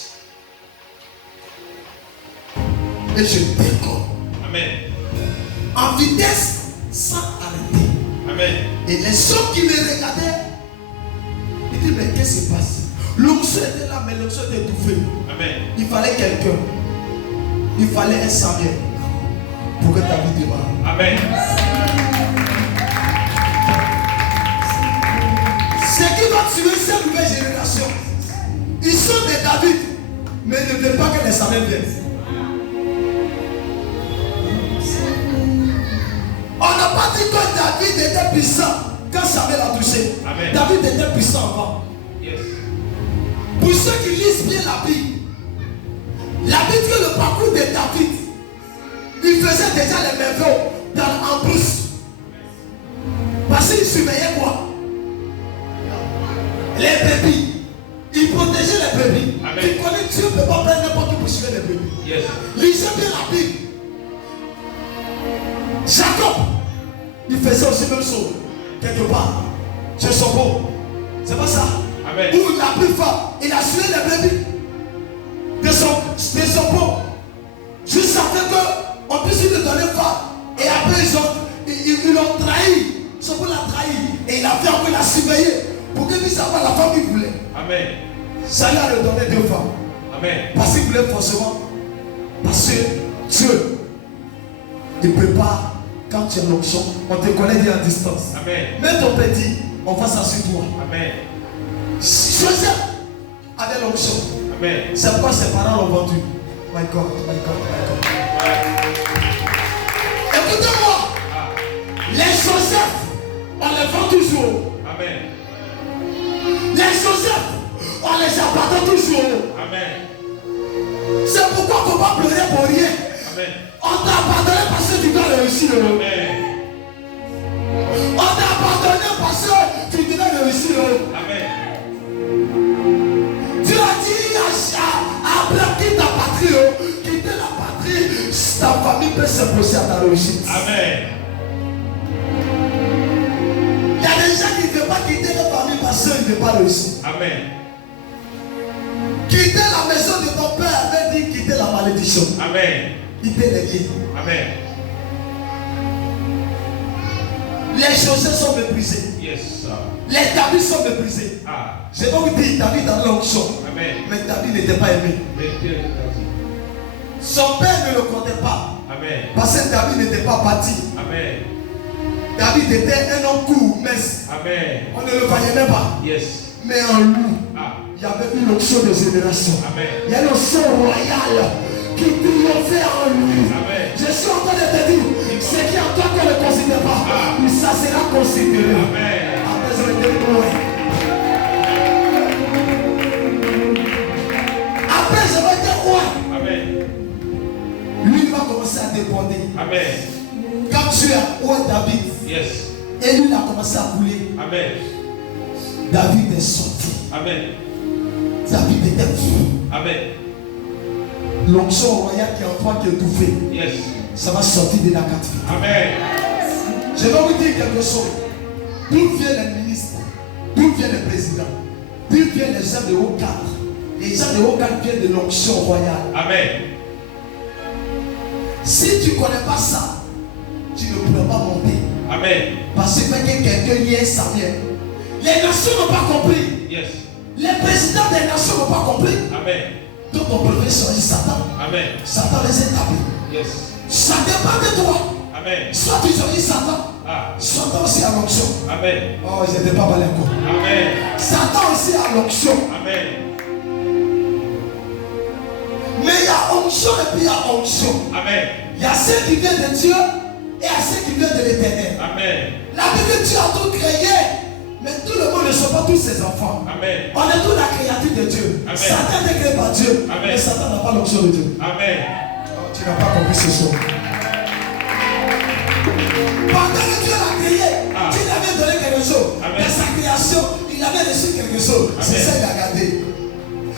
Et je décolle. Amen. En vitesse, sans arrêter. Amen. Et les hommes qui me regardaient, ils disent, mais qu'est-ce qui se passe? L'onction était là, mais l'onction était étouffée. Amen. Il fallait quelqu'un. Il fallait un Samuel pour que ta vie démarre. Amen. Ce qui va tuer cette nouvelle génération, ils sont des David, mais ils ne veulent pas que les Samuel viennent. On n'a pas dit que David était puissant quand Samuel a touché. Amen. David était puissant avant. Yes. Pour ceux qui lisent bien la Bible dit que le parcours de David, il faisait déjà les merveilles en plus. Parce qu'il surveillait quoi? Les brebis. Il protégeait les brebis. Amen. Tu connais, Dieu ne peut pas prendre n'importe qui pour surveiller les brebis. Yes. Lisez bien la Bible. Jacob, il faisait aussi même chose. Quelque part. C'est son beau. C'est pas ça. Amen. Où il a pris fort. Il a suivi les brebis. De son beau. Juste afin qu'on puisse lui donner fort. Et après ils l'ont trahi. Son beau l'a trahi. Et il a fait encore la surveiller. Pour qu'il puisse avoir la femme qu'il voulait. Amen. Ça lui a redonné 2 femmes. Amen. Parce qu'il voulait forcément. Parce que Dieu, il ne peut pas, quand tu as l'onction, on te connaît bien à distance. Amen. Même ton petit, on va s'assurer toi. Amen. Joseph avait l'onction. Amen. C'est pourquoi ses parents l'ont vendu. My God, my God, my God. Écoutez-moi. Ah. Les Joseph, on les vend toujours. Amen. Les Joseph, on les abandonne toujours. Amen. C'est pourquoi on ne peut pas pleurer pour rien. Amen. On t'a abandonné parce que tu dois réussir. Amen. On t'a abandonné parce que tu devais réussir. Amen. Dieu a dit à Abraham, quitte ta patrie, quitter la patrie, ta famille peut s'imposer à ta réussite. Amen. Il y a des gens qui ne veulent pas quitter leur famille parce qu'ils ne veulent pas réussir. Amen. Quitter la maison de ton père veut dire quitter la malédiction. Amen. Quitter les liens. Amen. Les Joseph sont méprisés. Yes, sir. Les David sont méprisés. Ah. Je vais vous dire, David avait l'onction. Amen. Mais David n'était pas aimé. Mais Dieu t'a dit. Son père ne le comptait pas. Amen. Parce que David n'était pas bâti. Amen. David était un homme court, mince. Amen. On ne le voyait même pas. Yes. Mais en lui, Ah. il y avait une onction de génération. Amen. Il y a une onction royale qui triomphait en lui. Amen. Je suis en train de te dire, ce qui est en toi qu'on ne considère pas, Ah. ça sera considéré. Amen. Après, je vais te dire, ouais. Après, je vais te dire, ouais. Amen. Lui, il va commencer à dépendre. Amen. Quand tu as où est David, Yes. et lui, il a commencé à couler. Amen. David est sorti. Amen. David était fou. Amen. L'onction royale qui est en toi qui est étouffée, Yes. ça va sortir de la captivité. Amen. Je vais vous dire quelque chose. D'où viennent les ministres? D'où viennent les présidents? D'où viennent les gens de haut cadre? Les gens de haut cadre viennent de l'onction royale. Amen. Si tu ne connais pas ça, tu ne pourras pas monter. Amen. Parce que quelqu'un y est, ça vient. Les nations n'ont pas compris. Yes. Les présidents des nations n'ont pas compris. Amen. Donc on peut changer Satan. Amen. Satan les a tapés. Yes. Ça dépend de toi. Amen. Soit tu choisis Satan, Ah. Satan aussi à l'onction. Amen. Oh, ils n'étaient pas mal encore. Amen. Satan aussi à l'onction. Amen. Mais il y a onction et puis il y a onction. Amen. Il y a ceux qui viennent de Dieu et il y a ceux qui viennent de l'éternel. Amen. La Bible dit Dieu a tout créé. Mais tout le monde ne sont pas tous ses enfants. Amen. On est tous la créature de Dieu. Amen. Satan est créé par Dieu. Amen. Mais Satan n'a pas l'onction de Dieu. Amen. Oh, tu n'as pas compris ce soir. Pendant que Dieu l'a créé, Dieu lui avait donné quelque chose. Amen. Dans sa création, il avait reçu quelque chose. C'est Amen. ça qu'il a gardé.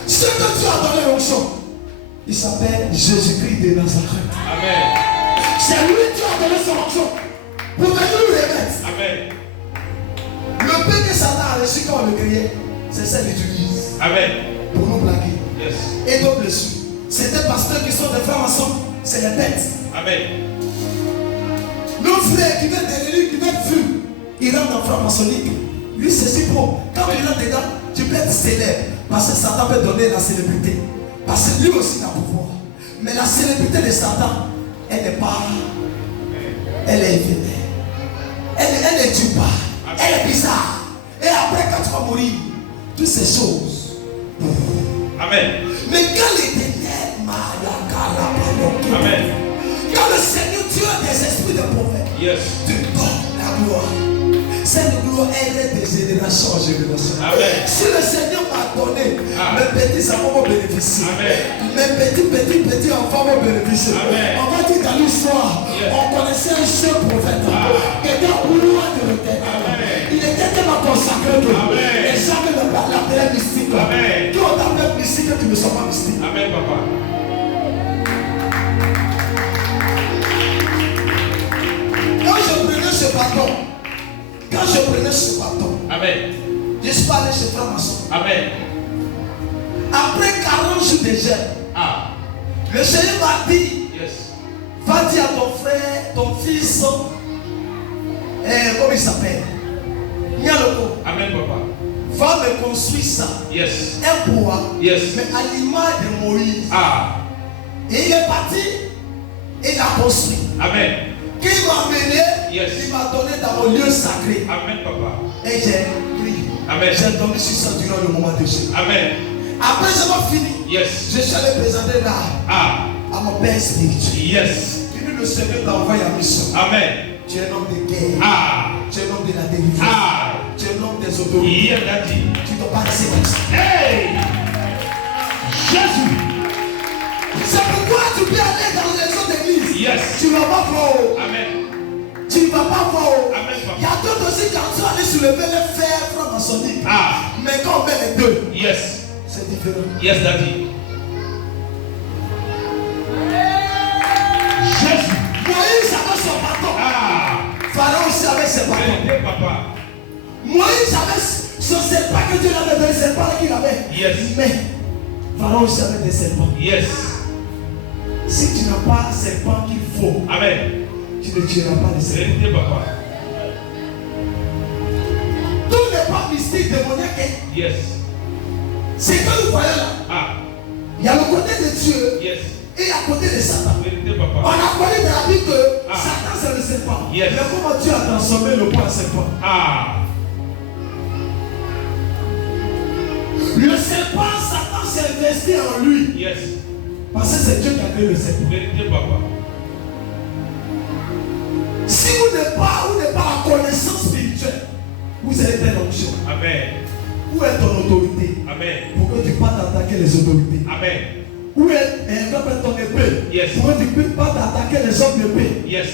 Ce que Dieu a donné l'onction, il s'appelle Jésus-Christ de Nazareth. Amen. C'est lui qui a donné son onction pour venir nous remettre. Amen. Le pain que Satan a reçu quand on le créait, c'est ça qu'il utilise Amen. pour nous plaquer. Yes. Et d'autres dessus. C'est des pasteurs qui sont des francs-maçons, c'est les bêtes. Amen. Nos frères qui viennent de l'élu, qui viennent fuir, ils rentrent en franc-maçonnique. Lui, c'est si pro. Quand tu rentres dedans, tu peux être célèbre. Parce que Satan peut donner la célébrité. Parce que lui aussi a pouvoir. Mais la célébrité de Satan, elle n'est pas. Elle est éphémère. Elle ne tue pas. Elle est bizarre. Et après, quand tu vas mourir, toutes ces choses. Amen. Mais quand l'éternel, Amen. quand le Seigneur Dieu des esprits de prophète, Yes. te donne la gloire. Cette gloire, elle est de génération en génération. Amen. Si le Seigneur m'a donné, mes petits enfants vont bénéficier. Amen. Mes petits enfants vont bénéficier. Amen. On va dire dans l'histoire, Yes. on connaissait un seul prophète. Quelqu'un au loin de l'éternel. Amen. Il était tellement consacré que Amen. les gens ne l'appelaient mystique. Amen. Qui on t'appelle mystique que tu ne sois pas mystique. Amen, papa. Quand je prenais ce bâton, Amen. je suis pas allé chez franc-maçon. Amen. Après 40 jours de jeûne, Ah. le Seigneur m'a dit, Yes. va dire à ton frère, ton fils, comment il s'appelle, Nyaloko, Amen, papa. va me construire ça. Yes. Un bois, Yes. mais à l'image de Moïse. Ah. Et il est parti, il a construit. Amen. Quand il m'a amené, Yes. il m'a donné dans mon lieu sacré. Amen, papa. Et j'ai pris. Amen. J'ai dormi sur ça durant le moment de jeûne. Amen. Après, je m'ai fini. Yes. Je suis allé présenter là Ah. à mon père spirituel. Yes. Il dit, le Seigneur t'a envoyé à mission. Amen. Tu es un homme de guerre. Ah. Tu es un homme de la délivrance. Ah. Tu es un homme des autorités. Yeah, daddy. Tu ne dois pas laisser comme ça. Hey. Jésus. C'est pourquoi tu peux aller dans les autres églises. Yes. Tu ne vas pas voir haut. Amen. Tu ne vas pas voir haut. Amen, papa. Il y a d'autres aussi qui sont allés soulever les fers franc-maçonniques. Ah. Mais quand on met les deux, Yes. c'est différent. Yes, daddy. Jésus. Moïse avait son bâton. Ah. Pharaon aussi avait ses bâtons. Vérité, papa. Moïse avait son serpent que Dieu l'avait donné, c'est pas qu'il avait. Yes. Mais Pharaon aussi avait des serpents. Yes. Si tu n'as pas un serpent qu'il faut, Amen. tu ne tueras pas les serpents. Vérité, papa. Tout n'est pas mystique, démoniaque. Yes. C'est que vous voyez là. Ah. Il y a le côté de Dieu Yes. et à côté de Satan. Vérité, On papa. a connu dans la Bible que Ah. Satan c'est le serpent. Yes. Mais comment Dieu a transformé le poids en serpent? Ah. Le serpent, Satan s'est investi en lui. Yes. Parce que c'est Dieu qui a créé le serpent. Vérité, papa. Si vous n'avez pas la connaissance spirituelle, vous allez faire l'onction. Amen. Où est ton autorité? Amen. Pour que tu partes attaquer les autorités. Amen. Où est ton épée? Yes. Pour que tu puisses pas attaquer les hommes d'épée. Yes.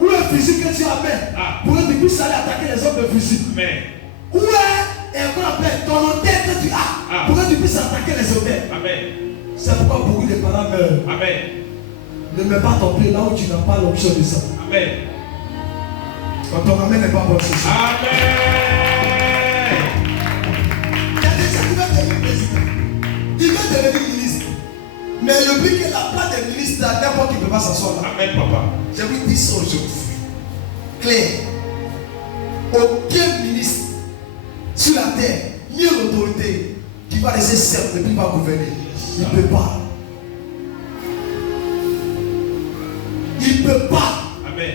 Où est le fusil que tu amènes? Ah. Pour que tu puisses aller attaquer les hommes de fusil. Amen. Où est ton hôtel que tu as? Ah. Pour que tu puisses attaquer les hôtels. Amen. C'est pourquoi beaucoup de parents meurent. Amen. Ne mets pas ton pied là où tu n'as pas l'option de ça. Amen. Quand ton amen n'est pas bon, c'est ça. Amen. Il y a des gens qui veulent devenir président. Ils veulent devenir ministre. Mais le but que la place des ministres, n'importe qui ne peut pas s'asseoir là. Amen, papa. Je vous dis ça aujourd'hui. Claire. aucun ministre sur la terre, ni l'autorité qui va laisser serve et puis va gouverner. Il ne peut pas. Il ne peut pas. Amen.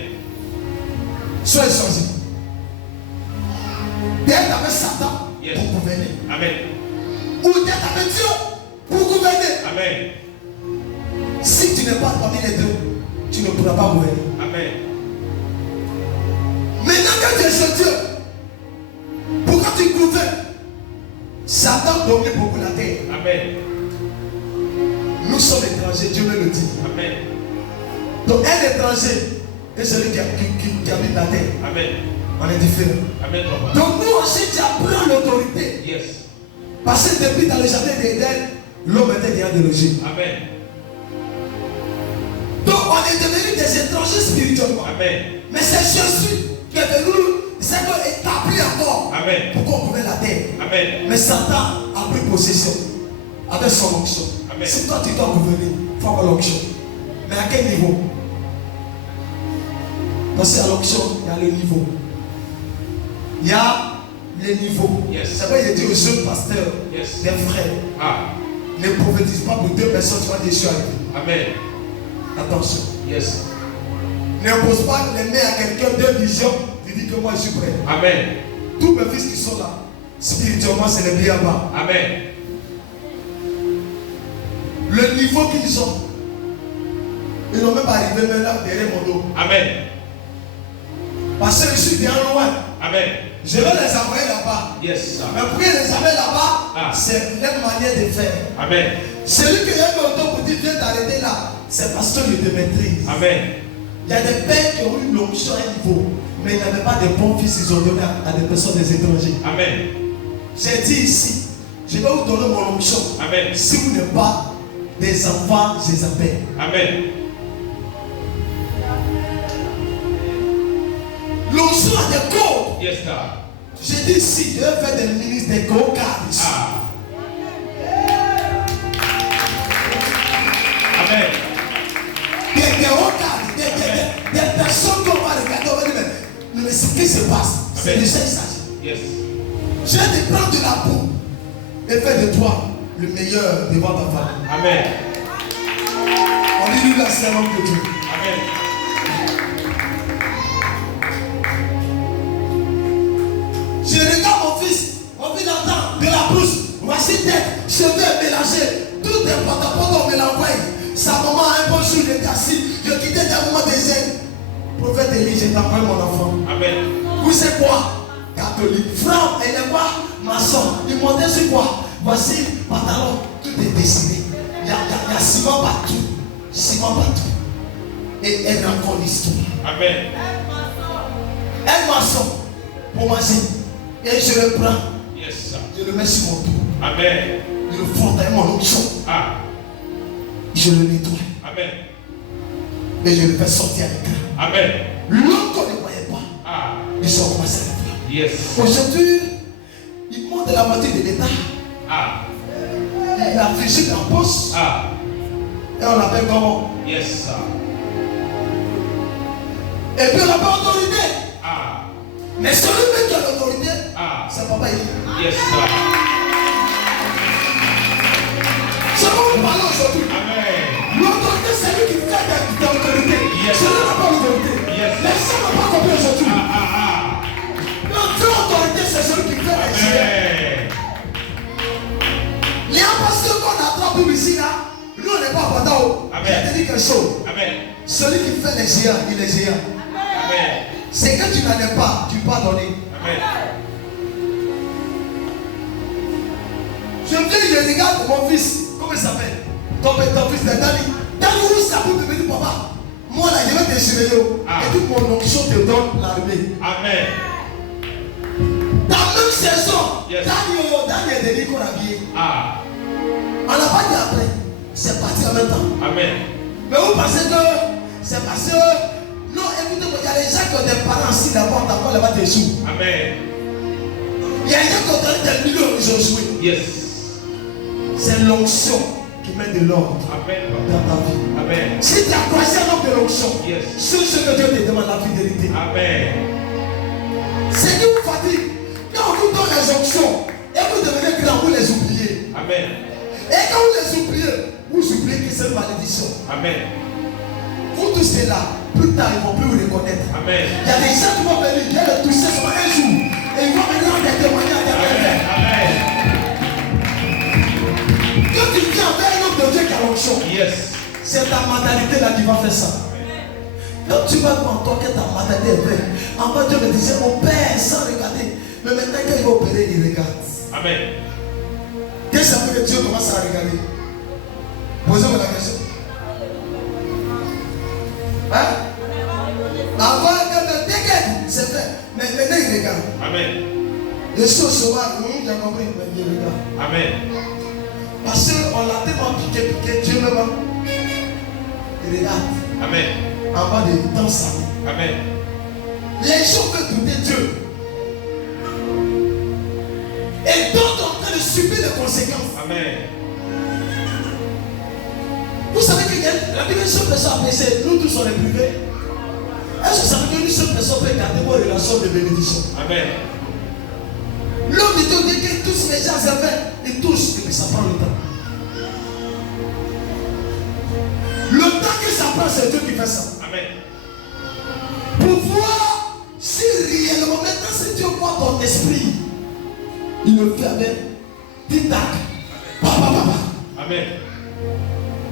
Soyez sensibles. Dieu t'avait Satan pour gouverner. Amen. Ou Dieu t'avait Dieu pour gouverner. Amen. Si tu n'es pas parmi les deux, tu ne pourras pas gouverner. Amen. Maintenant que tu es chez Dieu, pourquoi tu gouvernes? Satan domine beaucoup la terre. Amen. Nous sommes étrangers, Dieu me le dit. Amen. Donc un étranger est celui qui habite la terre. Amen. On est différents. Amen. Donc nous aussi, tu apprends l'autorité. Yes. Parce que depuis dans le jardin d'Éden, l'homme était déjà délogé. Amen. Donc on est devenus des étrangers spirituellement. Amen. Mais c'est Jésus qui est venu, c'est établi encore. Amen. Pour qu'on gouverne la terre. Amen. Mais Satan a pris possession avec son onction. Amen. Si toi tu dois gouverner, il faut avoir l'onction. Mais à quel niveau? Parce qu'à l'onction, il y a le niveau. Il y a les niveaux. Yes. C'est vrai, il dit aux jeunes pasteurs, Yes. des frères, Ah. ne prophétise pas pour deux personnes, tu vas déçu avec lui. Amen. Attention. Yes. N'impose pas les mains à quelqu'un deux visions, tu dis que moi je suis prêt. Amen. Tous mes fils qui sont là, spirituellement, c'est les bien bas. Amen. Le niveau qu'ils ont, ils n'ont même pas arrivé maintenant derrière mon dos. Amen. Parce que je suis bien loin. Amen. Je vais les envoyer là-bas. Yes. Mais pour les envoyer là-bas, Ah. c'est leur manière de faire. Amen. Celui qui a longtemps pour dire viens t'arrêter là, c'est parce qu'il te maîtrise. Amen. Il y a des pères qui ont eu l'onction à un niveau, mais ils n'avaient pas de bons fils, ils ont donné à des personnes, des étrangers. Amen. J'ai dit ici, je vais vous donner mon onction. Amen. Si vous n'êtes pas des enfants, je les appelle. Amen. L'onction a des codes. Yes, God. J'ai dit ici, je vais faire des ministres des codes ici. Ah. Amen. Des regards, des personnes qu'on va regarder, on va dire, mais ce qui se passe, c'est de ça qu'il s'agit. Yes. Je vais te prendre de la boue et faire de toi le meilleur devant ta famille. Amen. On dit lui la servante de Dieu. Amen. Je regarde mon fils entend de la brousse, voici tête, cheveux mélangés, tout est porte-à-porte, on me l'envoie. Sa maman, un bon jour, il était assis, je quittais des moments des ailes. Prophète Élie, j'ai t'envoyé mon enfant. Amen. Vous savez quoi? Catholique. Franck, elle est quoi? Maçon. Il montait sur quoi? Voici, pantalon, tout est dessiné. Il y a ciment partout. Ciment partout. Et elle raconte l'histoire. Amen. Un maçon pour manger. Et je le prends. Yes, sir. Je le mets sur mon dos. Amen. Je le frotte avec mon onction. Ah. Je le nettoie. Amen. Et je le fais sortir avec lui. Amen. L'homme qu'on ne voyait pas. Ah. Ils sont commencés à le voir. Yes. Aujourd'hui, il monte de la voiture de l'État. Ah. Il a fichu la poste. Ah. Et on l'appelle comment? Yes, sir. Et puis on n'a pas autorité. Ah. Mais celui qui a l'autorité, Ah. c'est papa Élie. Yes, sir. C'est quoi vous parlez aujourd'hui? Amen. L'autorité, c'est lui qui fait de l'autorité. Yes. Celui n'a pas l'autorité. Yes. Mais ça n'a pas compris aujourd'hui. Ah, ah, ah. L'autorité, c'est celui qui fait les choses. Amen. Il y a un pasteur qu'on attrape ici là. Nous, on n'est pas important. Amen. Je te dis quelque chose. Amen. Celui qui fait les géants, il est géant. Amen. C'est que tu n'en es pas, tu peux donner. Amen. Je viens, je regarde mon fils. Comment il s'appelle? Ton fils, c'est Dani. Dani, où ça peut me dire, papa? Moi là, je vais te surveiller. Ah. Et toute mon onction te donne l'armée. Amen. Dans la même saison, Yes. Dani est devenu qu'on a habillé. Ah. On n'a pas dit après. C'est parti en même temps. Amen. Mais vous pensez que c'est parce que. Non, écoutez-moi, il y a des gens qui ont des parents ici d'abord, d'abord là-bas des sous. Amen. Il y a des gens qui ont donné des millions, ils ont joué. Yes. C'est l'onction qui met de l'ordre Amen. dans ta vie. Amen. Si tu as croisé un homme de l'onction, Yes. sur ce que Dieu te demande la fidélité. Amen. C'est que les onctions et vous devenez grand, vous les oubliez. Amen. Et quand vous les oubliez, vous oubliez que c'est une malédiction. Amen. Vous tous ces là, plus tard, ils ne vont plus vous reconnaître. Amen. Il y a des gens qui vont venir, ils viennent le toucher sur un jour. Et ils vont venir en témoigner à Amen. Amen. Quand tu viens avec un homme de Dieu qui a l'onction, Yes. c'est ta mentalité là qui va faire ça. Quand tu vas voir toi que ta mentalité est vraie, en bas Dieu me disait, mon père, sans regarder. Mais maintenant quand il va opérer, il regarde. Amen. Qu'est-ce que ça veut que Dieu commence à regarder? Posez-moi la question. Hein? Avant que dès que c'est fait, mais maintenant il regarde. Amen. Je suis au sauvage, j'ai compris, mais il regarde. Amen. Parce qu'on l'a tellement piqué, Dieu même. Il regarde. Amen. En bas de dans sa vie. Amen. Les gens peuvent douter Dieu. Et d'autres sont en train de subir les conséquences. Amen. Vous savez que la Bible, une seule personne a péché, nous tous on est privés. Est-ce que ça veut dire qu'une seule personne peut garder vos relations de bénédiction? Amen. L'homme de Dieu dit que tous les gens avaient, ils touchent, mais ça prend le temps. Le temps que ça prend, c'est Dieu qui fait ça. Amen. Pour voir si réellement, maintenant c'est Dieu voit ton esprit. Il le fait avec tic-tac. Papa. Amen.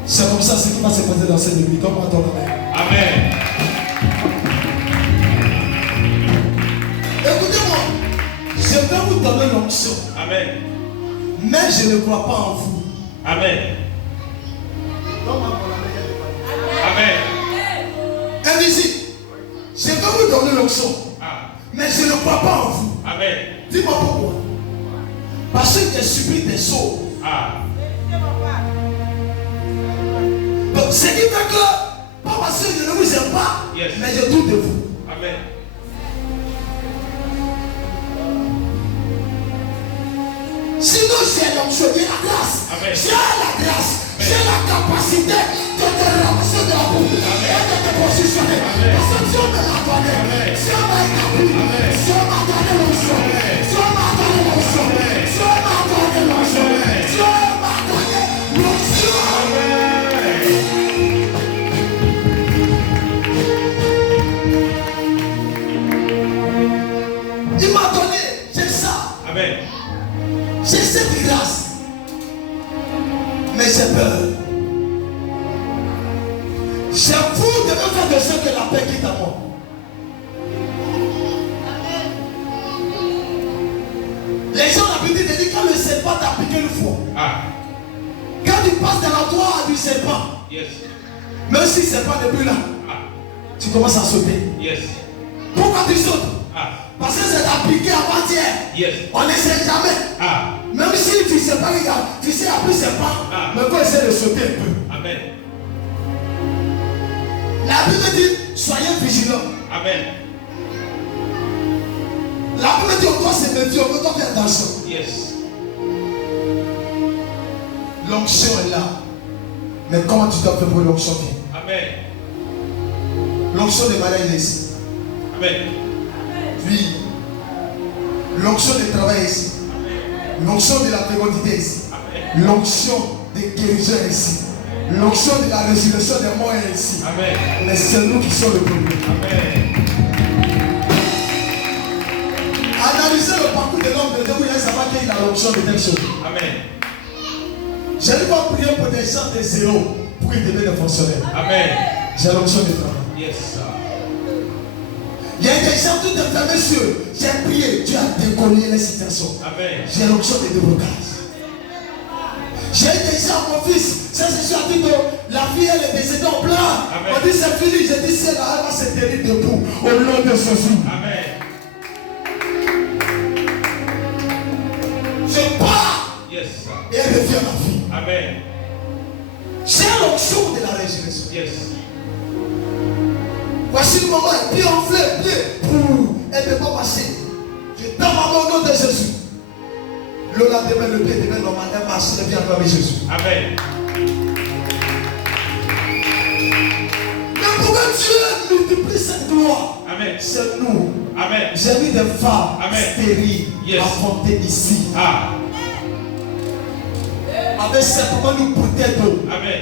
C'est comme ça ce qui va se passer dans cette église. Comment ton amen? Amen. Écoutez-moi, je vais vous donner l'onction. Amen. Mais je ne crois pas en vous. Amen. Amen. Invisible. Je vais vous donner l'onction. Ah. Mais je ne crois pas en vous. Amen. Dis-moi pourquoi. Parce que j'ai subi des choses. Ah. Donc, ce qui fait que, pas parce que je ne vous aime pas, Yes. mais je doute de vous. Amen. Sinon, j'ai l'onction, j'ai la grâce. Amen. J'ai la grâce. J'ai la capacité de te ramasser de la boue et de te positionner. Amen. Parce que Dieu me l'a donné. Amen. Dieu m'a établi. Amen. Dieu m'a donné l'onction. Amen. Dieu m'a donné l'onction. Amen. Dieu m'a donné l'onction. Amen. Dieu m'a donné l'onction. Il m'a donné, j'ai ça. Amen. J'ai cette grâce. Mais j'ai peur. J'avoue de me faire de ce que la paix quitte à moi. Les gens ont l'habitude de dire quand le serpent t'a piqué le foie. Ah. Quand tu passes dans la toile du serpent, Yes. même si le serpent n'est plus là, Ah. tu commences à sauter. Yes. Pourquoi tu sautes? Ah. Parce que ça t'a piqué avant-hier. Yes. On ne sait jamais. Ah. Même si tu ne sais pas, regarde, tu sais, il n'y a plus de serpent. Ah. Mais il faut essayer de sauter un peu. Amen. La Bible dit, soyez vigilants. Amen. La Bible dit, on doit se méfier, on doit faire attention. Yes. L'onction est là. Mais comment tu dois faire pour l'onction vient? Amen. L'onction de malade est ici. Amen. Puis, l'onction de travail est ici. L'onction de la fécondité est ici. Amen. L'onction de guérison est ici. L'onction de la résurrection des morts est ici. Amen. Mais c'est nous qui sommes le problème. Amen. Analysez le parcours de l'homme de Dieu, vous allez savoir qu'il a l'onction de telle chose. Amen. Je n'ai pas prié pour des gens de zéro pour qu'ils deviennent des fonctionnaires. Amen. J'ai l'onction de travail. Yes. Il y a des gens tout enfermés sur eux. J'ai prié, Dieu a décollé les situations. Amen. J'ai l'onction de déblocage. J'ai des gens, mon fils, ça c'est sûr, dit que la fille elle est décédée en plein. Amen. On dit c'est fini, j'ai dit c'est là, elle va se tenir debout au nom de Jésus. Amen. Je pars Yes. et elle revient à ma vie. Amen. J'ai l'onction de la résurrection. Yes. Voici le moment, pied enflé, pied. Elle ne peut pas passer. Je donne ma main au nom de Jésus. Le lendemain, le pied devient normal. Elle marche, elle vient acclamer Jésus. Amen. Mais pourquoi Dieu multiplie cette gloire? Amen. C'est nous. Amen. J'ai vu des femmes stériles affrontées ici. Avec simplement une bouteille d'eau. Amen.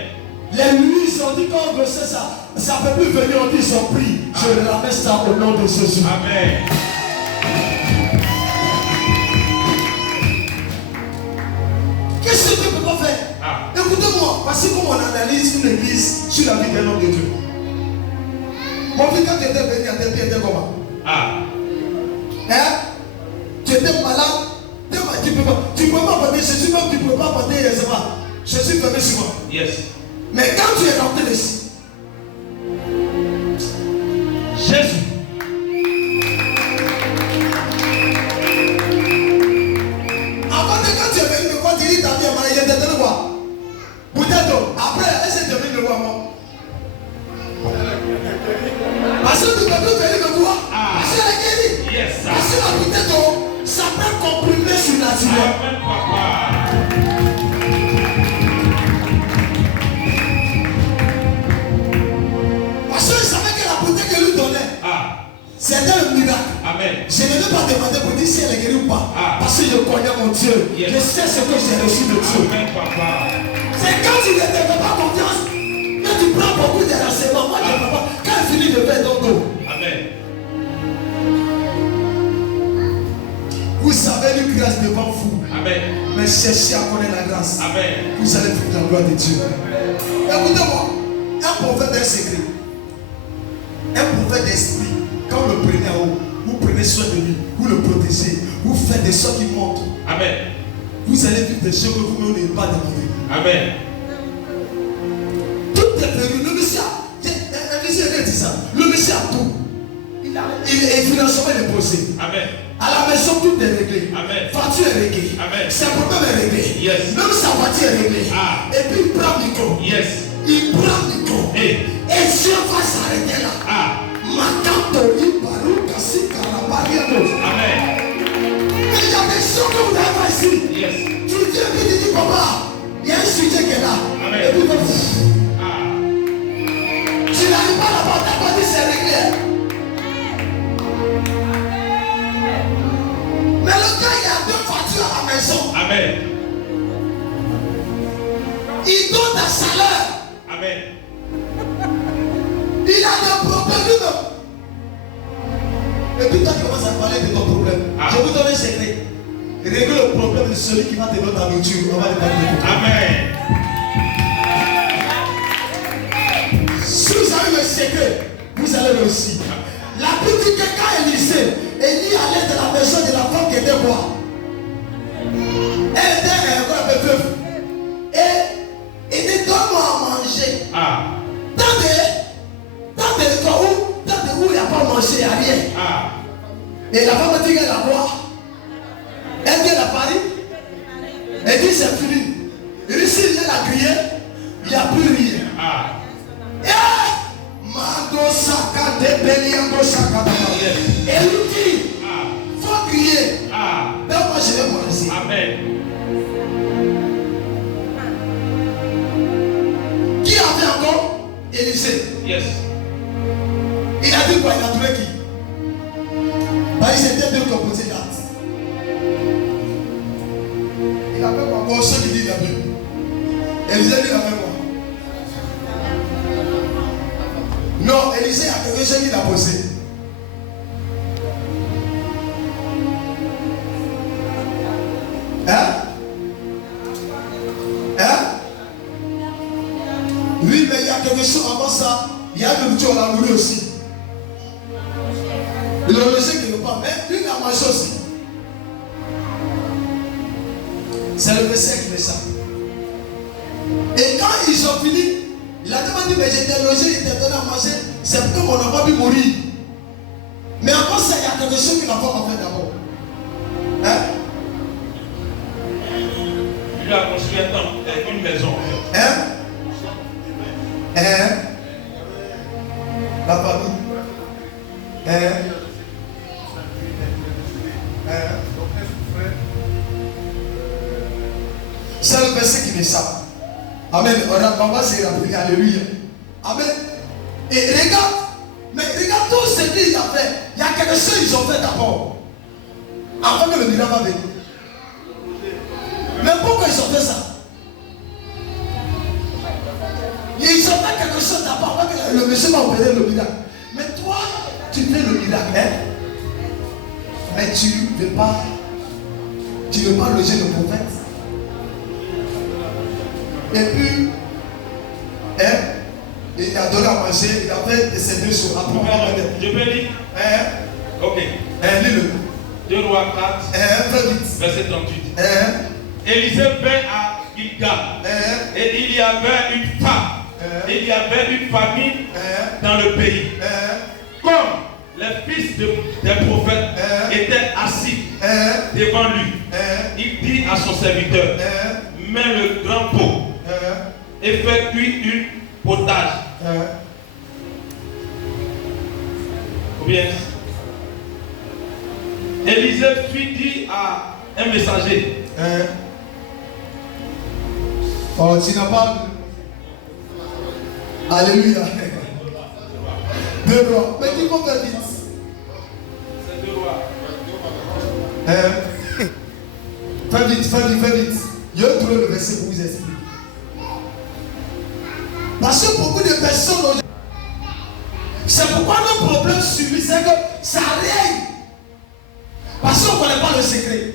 Les nuits, ils ont dit quand on veut ça ne peut plus venir, on dit ils ont pris. Je ramène ça au nom de Jésus. Amen. Qu'est-ce que tu peux pas faire? Écoutez-moi, voici comment on analyse une église sur la vie d'un homme de Dieu. Mon fils, quand tu étais venu à tes pieds, tu étais comment? Tu étais malade, tu ne peux pas porter Jésus, même tu ne peux pas porter Jésus venait sur moi. Yes. Mais quand tu es rentré ici, Jésus. Avant de quand tu es venu me voir, tu dis ta vie est malade, je t'ai donné quoi? Peut-être, après, est-ce que tu es venu me voir moi? Parce que tu peux plus venir me voir. Parce que la guéri. Yes, sir. Parce que la peut-être, ça peut comprimer sur la Amen, papa. Parce que je savais que la bouteille qu'elle lui donnait, c'était un miracle. Amen. Je ne vais pas demander pour dire si elle est guérie ou pas. Parce que je connais mon Dieu. Yes. Je sais ce que j'ai reçu de Dieu. Amen, papa. C'est quand tu ne te fais pas confiance que tu prends beaucoup de renseignements. Moi, je ne peux pas. Quand il finit de faire ton dos. Amen. Vous savez une grâce devant vous. Amen. Mais cherchez à connaître la grâce. Amen. Vous allez trouver la gloire de Dieu. Écoutez-moi. Un prophète d'un secret. Un prophète d'esprit. Quand vous le prenez en haut, vous prenez soin de lui, vous le protégez, vous faites des choses qui montent. Amen. Vous allez vivre des choses que vous n'avez pas demandé. Amen. Tout est prévu. Le Messie dit ça. Le Messie a tout. Il est financièrement déposé. Amen. À la maison, tout est réglé. Amen. Facture est réglée. Amen. Ses problèmes est réglé. Yes. Même sa voiture est réglée. Et puis il prend le micro. Yes. Il prend le micro. Et Dieu va s'arrêter là. Matanto, Ibaru, Kassi, Karabariano. Amen. Mais il y a des choses que vous n'avez pas ici. Yes. Tu viens et tu dis, papa, il y a un sujet qui est là. Amen. Et puis, tu n'arrives pas là-bas, t'as pas dit c'est réglé. Mais le gars, il a deux voitures à la maison. Amen. Il donne ta salaire. Amen. Il a des problèmes lui-même. Et puis toi, tu commences à parler de ton problème. Je vous donne un secret. Règle le problème de celui qui va te donner ta nourriture. On va le parler. Amen. Si vous avez le secret, vous allez réussir. La Bible dit que quand Élisée, Élie allait de la maison de la femme qui était quoi? Elle était un peu veuve. Et il dit, donne-moi à manger. Dans des cas où il n'y a pas mangé, il n'y a rien. Et la femme dit qu'elle a quoi? Elle dit, elle a pari. Elle dit, c'est fini. Il dit, si elle a crié, il n'y a plus rien. Mando Saka de Beliango Saka. Et lui dit, faut crier. Donc moi je vais manger. Amen. Qui avait encore? Élisée. Yes. Il a dit quoi? Il a trouvé qui? Bah, ils étaient deux composés d'actes. Il a fait quoi? Bon, ceux qui disent la Bible. Élisée dit la fait quoi? Non, Élisée a quelque chose qu'il a posé. Oui, mais il y a quelque chose avant ça. Il y a une nourriture, on l'a nourri aussi. Il a laissé quelque part, mais lui, il a mangé aussi. C'est le verset qui fait ça. Et quand ils ont fini, il a demandé, mais j'étais logé, il était donné à manger. C'est pour que mon enfant puisse mourir. Mais avant ça, il y a quelque chose que la femme a fait d'abord. Il a construit un temple, une maison. La famille. C'est le verset qui m'échappe. Amen. On va se rappeler. Alléluia. Amen. Et regarde. Mais regarde tout ce qu'il a fait. Il y a quelque chose ils ont fait d'abord. Avant que le miracle va venir. Mais pourquoi ils ont fait ça? Ils ont fait quelque chose d'abord avant que le monsieur va opérer le miracle. Mais toi, tu fais le miracle, hein? Mais tu ne veux pas loger le prophète. Et puis, hein? Il a donné à manger, il a fait des services sur la première. Je peux lire? Ok. Lis-le. 2 Rois 4, verset 38. Élisée vint à Gilgal. Et il y avait une femme. Et il y avait une famine dans le pays. Comme les fils des prophètes étaient assis devant lui, il dit à son serviteur, mets le grand pot et fais cuire une potage. Ou bien, Élisée fit dire à un messager. Oh, tu n'as pas. Alléluia. 2 Rois. Mais il faut faire vite. C'est 2 Rois. Fais vite. Je vais trouver le verset pour vous expliquer. Parce que beaucoup de personnes. C'est pourquoi le problème suivi, c'est que ça règne. Parce qu'on ne connaît pas le secret.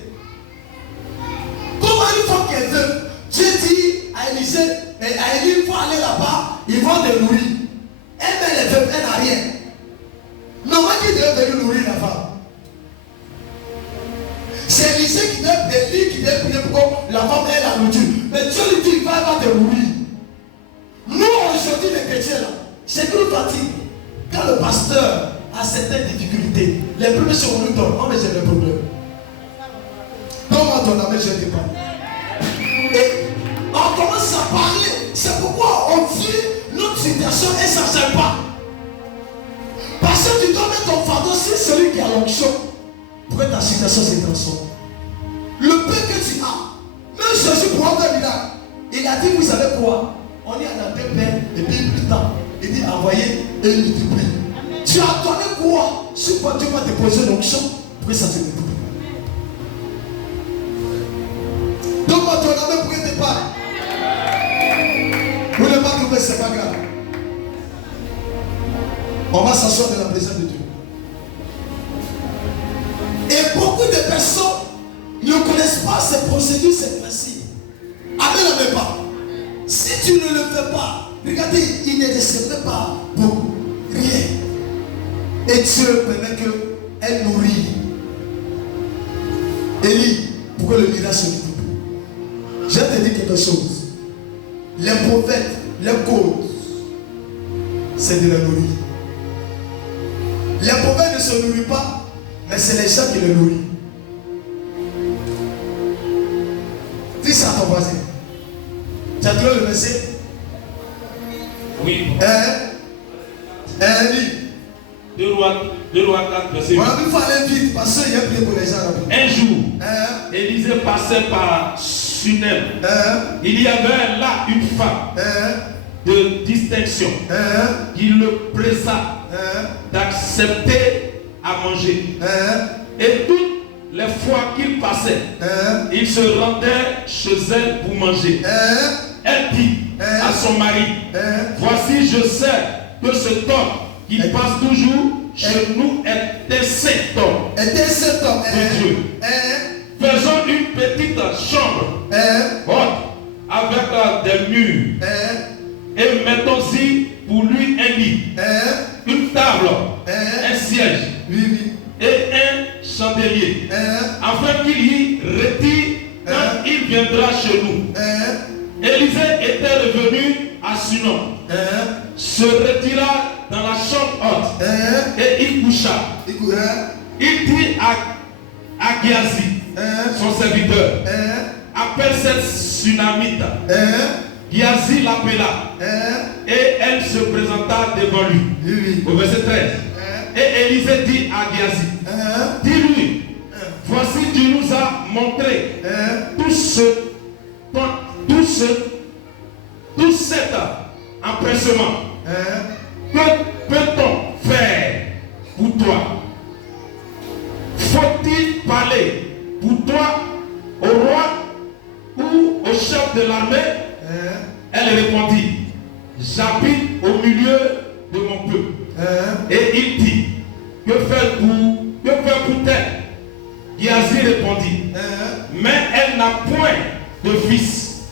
Comment une fois qu'elle veut, Dieu dit à Élisée, et à Élie, il faut aller là-bas, ils vont te nourrir. Elle met les veuves, elle n'a rien. Normalement, qui devait venir nourrir la femme? C'est Élisée qui devait prier pour que la femme ait la nourriture. Mais Dieu lui dit, va te nourrir. Nous, aujourd'hui, les chrétiens, là, c'est que nous fatigue. Quand le pasteur a certaines difficultés, les premiers sont nous donnent. Oh, mais j'ai des problèmes. Donne-moi ton amen, je ne te parle. Et on commence à parler. C'est pourquoi on vit notre situation et ça ne sert pas. Parce que tu dois mettre ton fardeau sur celui qui a l'onction pour que ta situation se transforme. Le peu que tu as, même Jésus pour un miracle, il a dit, vous savez quoi? On est à la paix et puis plus tard, il dit envoyez et il multiplie. Tu as donné quoi? Sur quoi Dieu va te poser l'onction pour que ça se multiplie. Donne-moi ton amen pour que tu parles. Vous ne pas trouver, c'est pas grave. On va s'asseoir dans la présence de Dieu. Et beaucoup de personnes ne connaissent pas ces procédures, ces principes. Amen, n'amen pas. Si tu ne le fais pas, regardez, il ne recevait pas pour rien. Et Dieu permet qu'elle nourrit Élie pour que le miracle se multiplie. Je vais te dire quelque chose. Les prophètes, les causes, c'est de la nourrir. Les prophètes ne se nourrissent pas, mais c'est les gens qui les nourrissent. Dis ça à ton voisin. Tu as trouvé le verset? Oui. Lis. 2 Rois 4, verset 8. On a vu faire aller vite parce qu'il y a prié pour les gens. Un jour, Élisée passait par Sunem. Il y avait là une femme de distinction qui le pressa d'accepter à manger. Et toutes les fois qu'il passait, il se rendait chez elle pour manger. Elle dit à son mari, voici je sais que cet homme qui passe toujours chez nous est un saint homme de Dieu. Faisons une petite chambre haute avec des murs et mettons-y pour lui un lit, une table, un siège et un chandelier, afin qu'il y retire quand il viendra chez nous. Élisée était revenu à Sunon, se retira dans la chambre haute et il coucha. Il dit à Géasi, son serviteur, appelle cette Sunamite. Géasi l'appela et elle se présenta devant lui. Au verset 13. Et Élisée dit à Géasi, dis-lui, voici tu nous as montré tout cet empressement. Que peut-on faire pour toi? que fait pour-elle? Géasi répondit, mais elle n'a point de fils,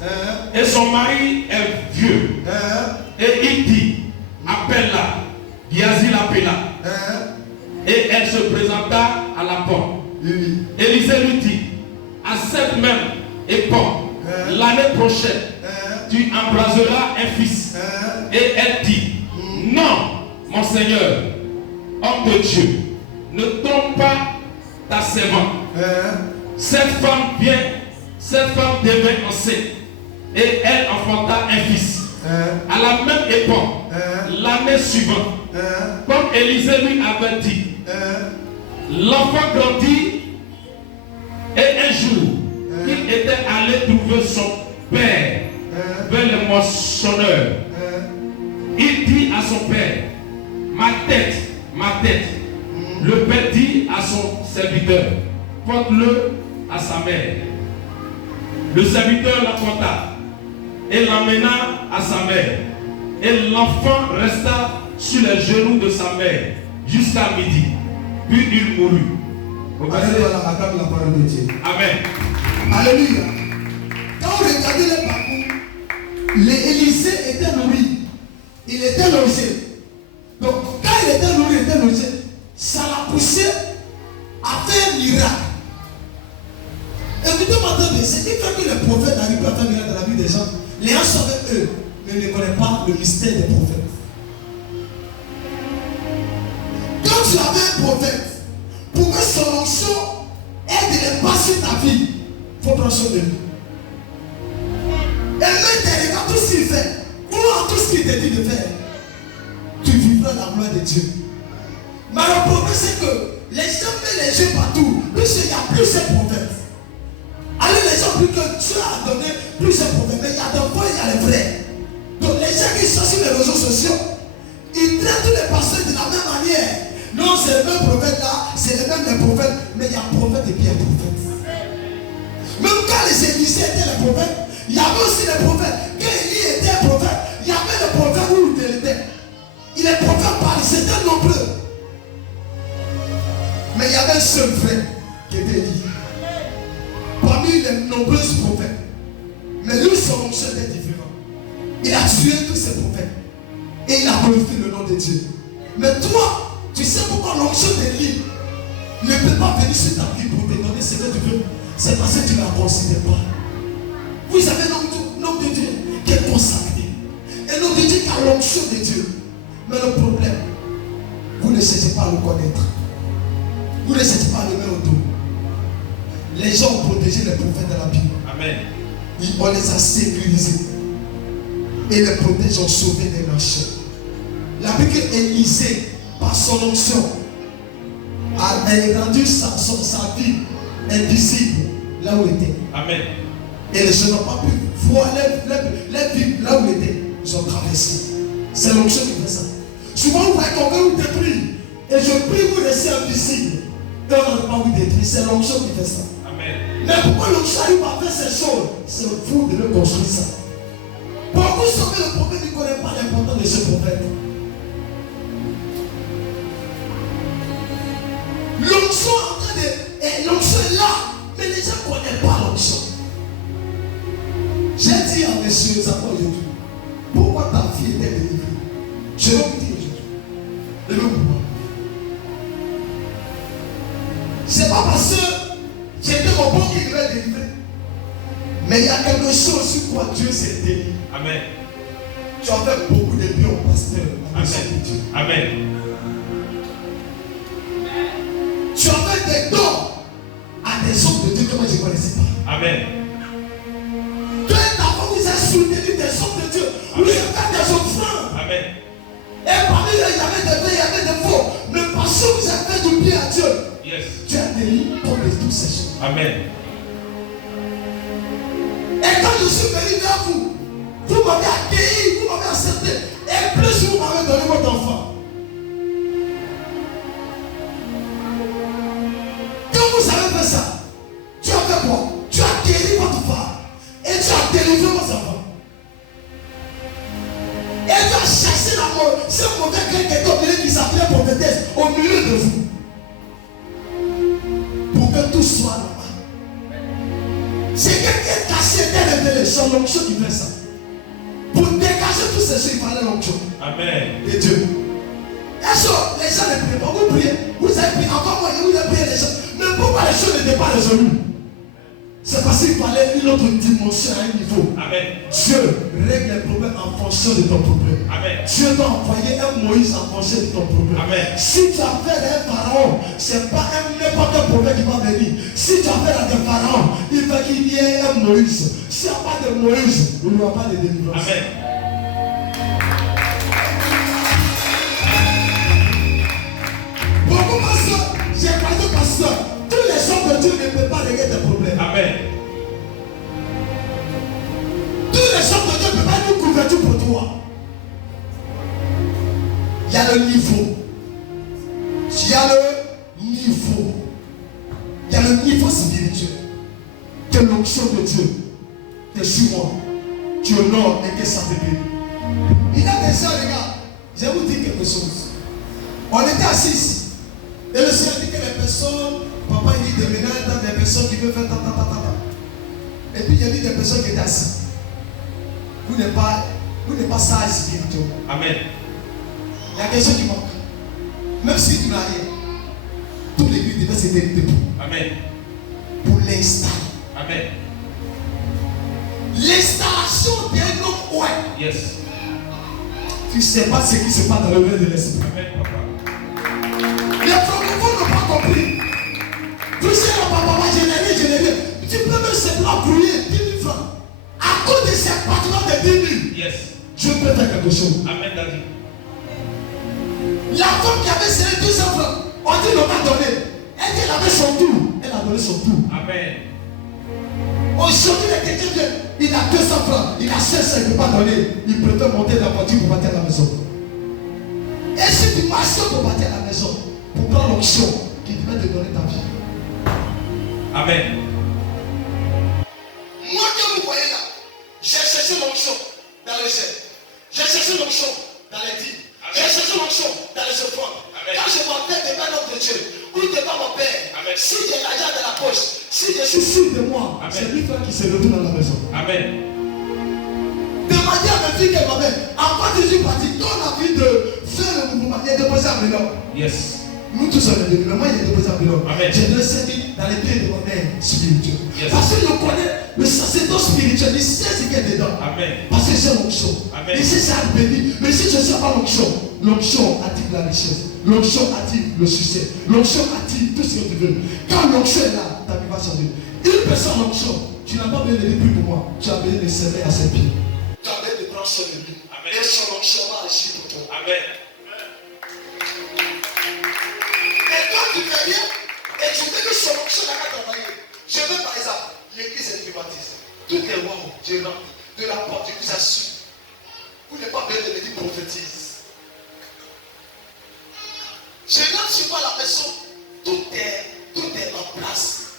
et son mari est vieux. Et il dit, appelle-la. Géasi l'appela. Et elle se présenta à la porte. Élisée lui dit, à cette même époque, l'année prochaine, tu embraseras un fils. Et elle dit, non, mon Seigneur, homme de Dieu, ne trompe pas ta servante. Cette femme devint enceinte et elle enfanta un fils. À la même époque, l'année suivante, comme Élisée lui avait dit, l'enfant grandit et un jour, il était allé trouver son père vers le moissonneur. Il dit à son père, ma tête. Le père dit à son serviteur, porte-le à sa mère. Le serviteur l'apporta et l'emmena à sa mère. Et l'enfant resta sur les genoux de sa mère jusqu'à midi. Puis il mourut. Acclame la parole de Dieu. Amen. Alléluia. Quand vous regardez le parcours, Élisée était nourri. Il était logé. Donc, quand il était nourri, il était logé, ça l'a poussé à faire un miracle. Écoutez-moi, c'est qui fait que les prophètes arrivent à faire un miracle dans la vie des gens. Les gens sont avec eux, mais ils ne connaissent pas le mystère des prophètes. Quand tu avais un prophète, pour que son onction aide les passer ta vie, il faut prendre soin de lui. Et maintenant, regarde tout ce qu'il fait. Pour tout ce qu'il te dit de faire, tu vivras la gloire de Dieu. Mais le problème, c'est que les gens mettent les yeux partout, puisqu'il y a plusieurs prophètes. Alors les gens, plus que Dieu a donné plusieurs prophètes, mais il y a des fois, il y a les vrais. Donc les gens qui sont sur les réseaux sociaux, ils traitent tous les pasteurs de la même manière. Non, c'est le même prophète là, c'est le même prophète, mais il y a prophète et bien prophète. Même quand les Élisées étaient les prophètes, il y avait aussi les prophètes. Quand Élie était un prophète, il y avait le prophète où il était. Il est prophète par c'était nombreux. Mais il y avait un seul frère qui était Élie. Parmi les nombreux prophètes. Mais lui, son onction était différent. Il a tué tous ces prophètes. Et il a glorifié le nom de Dieu. Mais toi, tu sais pourquoi l'onction d'Élie ne peut pas venir sur ta vie pour te donner ce que tu veux. C'est parce que tu ne la considères pas. Vous avez un homme de Dieu qui est consacré. Un homme de Dieu qui a l'onction de Dieu. Mais le problème, vous ne cherchez pas à le connaître. Vous ne cherchez pas à le mettre au dos. Les gens ont protégé les prophètes de la Bible. Amen. On les a sécurisés. Et les protèges ont sauvé des nations. La Bible Élisée, par son onction, a rendu sa vie invisible là où il était. Amen. Et les gens n'ont pas pu voir les vies là où il était. Ils ont traversé. C'est l'onction qui fait ça. Souvent, vous voyez quelqu'un vous détruit. Et je prie vous laisser invisible. Et on n'a pas vous détruire. C'est l'onction qui fait ça. Amen. Mais pourquoi l'onction arrive à faire ces choses? C'est vous de le construire ça. Pour vous sauver le prophète, il ne connaît pas l'importance de ce prophète. L'onction est en train de. L'onction est là, mais les gens ne connaissent pas l'onction. J'ai dit à monsieur Zako aujourd'hui, pourquoi ta fille était délivrée? Je vais vous dire aujourd'hui. Levez-vous. C'est pas parce que j'étais au bon qui devait délivrer. Mais il y a quelque chose sur quoi Dieu s'est délivré. Amen. Tu as fait beaucoup de bien au pasteur. Amen. Amen. Tu as fait des dons à des hommes de Dieu que moi je ne connaissais pas. Amen. Toi et ta femme, vous avez soutenu des hommes de Dieu. Vous avez fait des offrandes. Amen. Et parmi eux, il y avait des vrais, il y avait des faux. Mais parce que vous avez fait du bien à Dieu, Yes. Dieu a délivré comme de toutes ces choses. Amen. Et quand je suis venu vers vous, vous m'avez accueilli, vous m'avez accepté. Et plus vous m'avez donné votre enfant. Quand vous avez fait ça, tu as fait quoi? Tu as guéri votre femme. Et tu as délivré vos enfants. Et tu as chassé ce mauvais grain qui est obligé qui s'appelait prophétesse au milieu de vous. C'est l'onction qui fait ça. Pour dégager tous ces choses, il fallait l'onction. Amen. Et Dieu. Est-ce que les gens ne prient pas? Vous priez, vous avez prié, encore moi, vous avez prié les gens. Mais pourquoi les choses n'étaient pas résolues? C'est parce qu'il fallait une autre dimension à un niveau. Amen. Dieu règle les problèmes en fonction de ton problème. Amen. Dieu doit envoyer un Moïse en fonction de ton problème. Amen. Si tu as affaire à un pharaon, ce n'est pas n'importe quel problème qui va venir. Si tu as affaire à un pharaon, il faut qu'il y ait un Moïse. S'il n'y a pas de Moïse, il n'y aura pas de délivrance. Amen. Beaucoup parce que j'ai parlé de pasteur. Tous les hommes de Dieu ne peuvent pas régler tes problèmes. Amen. Tous les hommes de Dieu ne peuvent pas être une couverture pour toi. Il y a le niveau. Il y a le niveau. Il y a le niveau spirituel. Que l'onction de Dieu te suit moi. Tu honores et que ça te bénit. Il y a des gens, les gars, je vais vous dire quelque chose. On était assis ici. Et le Seigneur dit que les personnes, papa il dit de ménage dans des personnes qui veulent faire ta. Et puis il y a dit des personnes qui étaient assises. Vous n'êtes pas sage spirituellement. Amen. Il y a quelque chose qui manque. Même si tu n'as rien, toute l'église devait se tenir debout. Amen. Pour l'installer. Amen. L'installation d'un homme, ouais. Yes. Tu ne sais pas ce qui se passe dans le monde de l'esprit. Amen, papa. Les francophones n'ont pas compris. Tu sais, papa, générer. Tu peux même simplement grouiller 10 000 francs. À cause de ces patrons de 10 000. Yes. Dieu peut faire quelque chose. Amen, Daddy. La femme qui avait serré 200 francs, on dit ne pas donner. Elle dit elle avait son tour. Elle a donné son tour. Amen. Aujourd'hui, quelqu'un vient, il a 200 francs, il a 500, il ne peut pas donner. Il préfère monter dans la voiture pour partir à la maison. Et si tu marches pour partir à la maison, pour prendre l'onction qui devait te donner ta vie. Amen. Moi que vous voyez là, j'ai cherché l'onction dans le ciel. J'ai cherché l'onction dans les dîmes. J'ai cherché l'onction dans les offrandes. Quand je m'appelle devant l'homme de Dieu, ou devant mon Père, Amen. Si j'ai l'argent dans la poche, si je suis sûr de moi, c'est lui qui se retrouve dans la maison. Amen. Demandez à ma fille qu'elle m'amène. En quoi je suis parti, quand on a envie de faire le mouvement, il est déposé à Milan. Yes. Nous tous on est venus, mais moi il est déposé à Milan. Amen. J'ai donné cette vie dans les pieds de mon père spirituel. Yes. Parce que je connais le sacerdoce spirituel, il sait ce qu'il y a dedans. Amen. Parce que c'est l'onction. Amen. Il sait ça à bénir. Mais si je ne sais pas l'onction, l'onction attire la richesse. L'onction attire le succès. L'onction attire tout ce que tu veux. Quand l'onction est là, ta vie va changer. Une personne l'onction, tu n'as pas besoin de plus pour moi. Tu as besoin de serrer à ses pieds. Tu as besoin de prendre son lui. Amen. Et son onction va agir pour toi. Amen. Et toi tu fais rien et tu veux que son onction n'a pas travaillé. Je veux par exemple, l'église est privatiste. Tout est wow, Dieu rentre. De la porte, je vous assure. Vous n'avez pas besoin de me dire prophétise. Je rentre sur moi à la maison, tout est en place.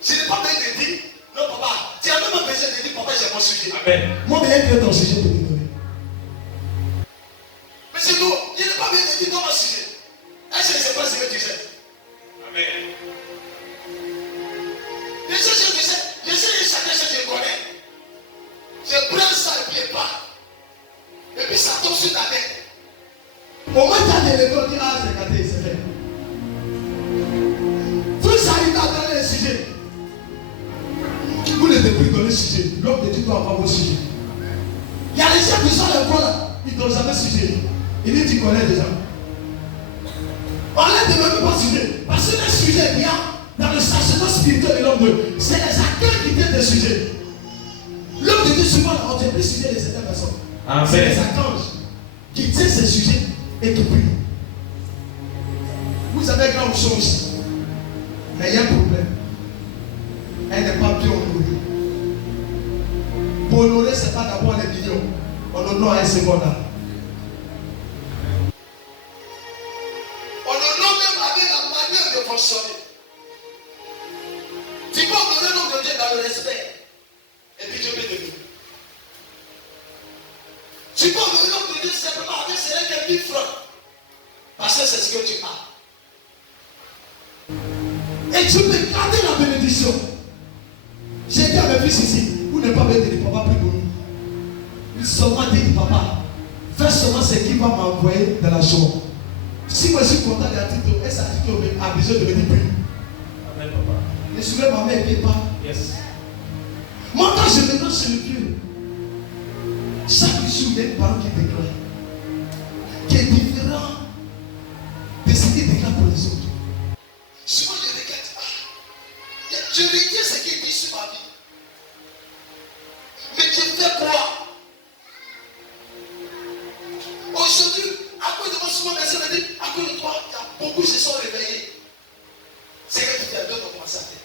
Je n'ai pas besoin de dire, non papa, tu as même besoin de dire, papa, j'ai mon sujet. Amen. Moi, mais il y a ton sujet pour te donner. Mais c'est tout, je n'ai pas besoin de dire ton sujet. Est-ce que je ne sais pas ce que tu sais? Amen. Je sais ce que tu sais, je sais chacun ce que je connais. Je prends ça et puis je pars. Et puis ça tombe sur ta tête. Au moins, tu as des leçons, tu dis, ah, c'est gâté, c'est fait. Vous arrivez à donner les sujets. Vous ne devez plus donner le sujet. L'homme de Dieu doit avoir vos sujets. Il y a des gens qui sont les voix là, ils ne donnent jamais le sujet. Il dit, tu connais déjà. On ne demande pas sujet. Parce que le sujet vient dans le sacerdoce spirituel de l'homme de Dieu. C'est les acteurs qui viennent des sujets. L'homme de Dieu, souvent, on ne dit plus sujet de certaines personnes. C'est les archanges qui tiennent ces sujets et qui prient. Vous avez grand chose. Mais il y a un problème. Elle n'est pas bien honorée. Pour honorer, ce n'est pas d'abord les millions. On honore un second là. On honore même avec la manière de fonctionner. Tu peux honorer l'homme de Dieu dans le respect. Et puis Dieu peut te dire. Tu peux honorer l'homme de Dieu simplement avec ce n'est que 1000 francs. Parce que c'est ce que tu as. Et tu peux garder la bénédiction. J'ai dit à mes fils ici, vous n'avez pas besoin appelé de papa plus connu. Il seulement dit papa, fais seulement ce qui va m'envoyer dans la joie. Si moi je suis content de la titre, est-ce que tu as besoin de me dire plus? Amen, papa. Les souvenirs ma mère ne pas. Yes. Moi, quand je me lance sur le Dieu, chaque jour, il y a une parole qui déclare, qui est différent de ce qui déclare pour les autres. Souvent, je regarde, je regarde ce qui est dit sur ma vie. Mais je fais quoi? Aujourd'hui, à cause de moi, souvent, personne me dit, à cause de toi, il y a beaucoup qui se sont réveillés. C'est que tu as deux pour commencer à faire.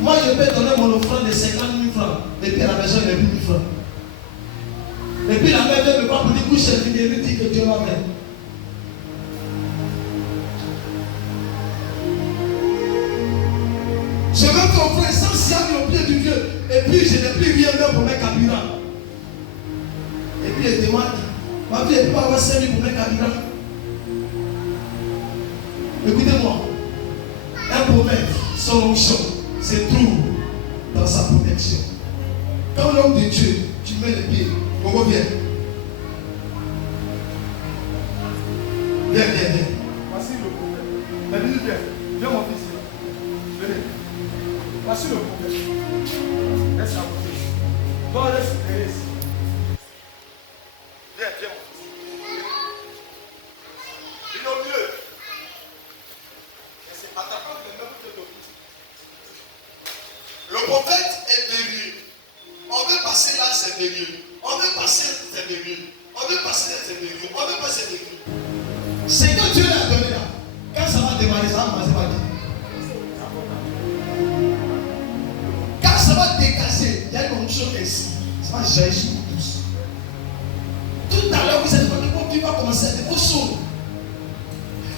Moi, je peux donner mon offrande de 50 000 francs. Et puis à la maison, il n'y a plus 1000 francs. Et puis la mère vient me voir pour dire, couche, elle lui dit que Dieu m'amène. Je veux t'offrir 100 000 au pied du Dieu. Et puis je n'ai plus rien même pour mes carburants. Et puis elle demande, ma vie, elle ne peut pas avoir 5 000 pour mes carburants. Écoutez-moi. Un prophète, son onction, se trouve dans sa protection. Quand l'homme de Dieu, tu mets les pieds, on revient. Viens. Voici le prophète. La minute vient. Viens mon fils. Venez. Voici le prophète. Laisse la côté. Toi, laisse Thérèse. Viens mon fils. Il est au mieux. Et c'est à ta part de même que le fils. Le prophète est béni. On veut passer là, c'est béni. On veut passer, c'est béni. On veut passer, c'est béni. On veut passer, c'est béni. C'est que Dieu l'a donné là. Quand ça va démarrer, ça va commencer par dire. Quand ça va dégager, il y a une chose ici. Ça va jaillir sur vous tous. Tout à l'heure, vous êtes venu qui va commencer à être au saut.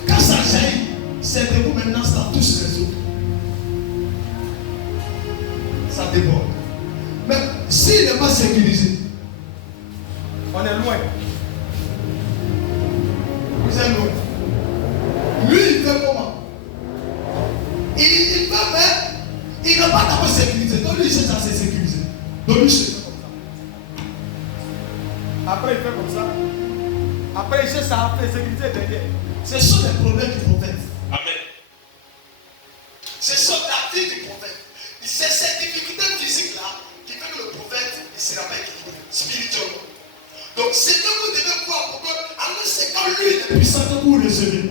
Quand ça jaillit, c'est de vous maintenant, c'est dans tous les autres. Ça déborde. Mais s'il n'est pas sécurisé, On est loin. vous êtes loin. Lui, il fait comment? Il fait, mais il n'a pas d'abord sécurisé. Donc lui, il cherche à se sécuriser. Donc lui, il cherche comme ça. Après, il fait comme ça. Après, il cherche à faire sécurité derrière. Ce sont les problèmes du prophète. Amen. Ce sont la vie du prophète. C'est cette difficulté physique-là qui fait que le prophète ne sera pas équilibré spirituellement. Donc c'est que vous devez voir pour que, alors c'est quand lui est puissant que vous recevez.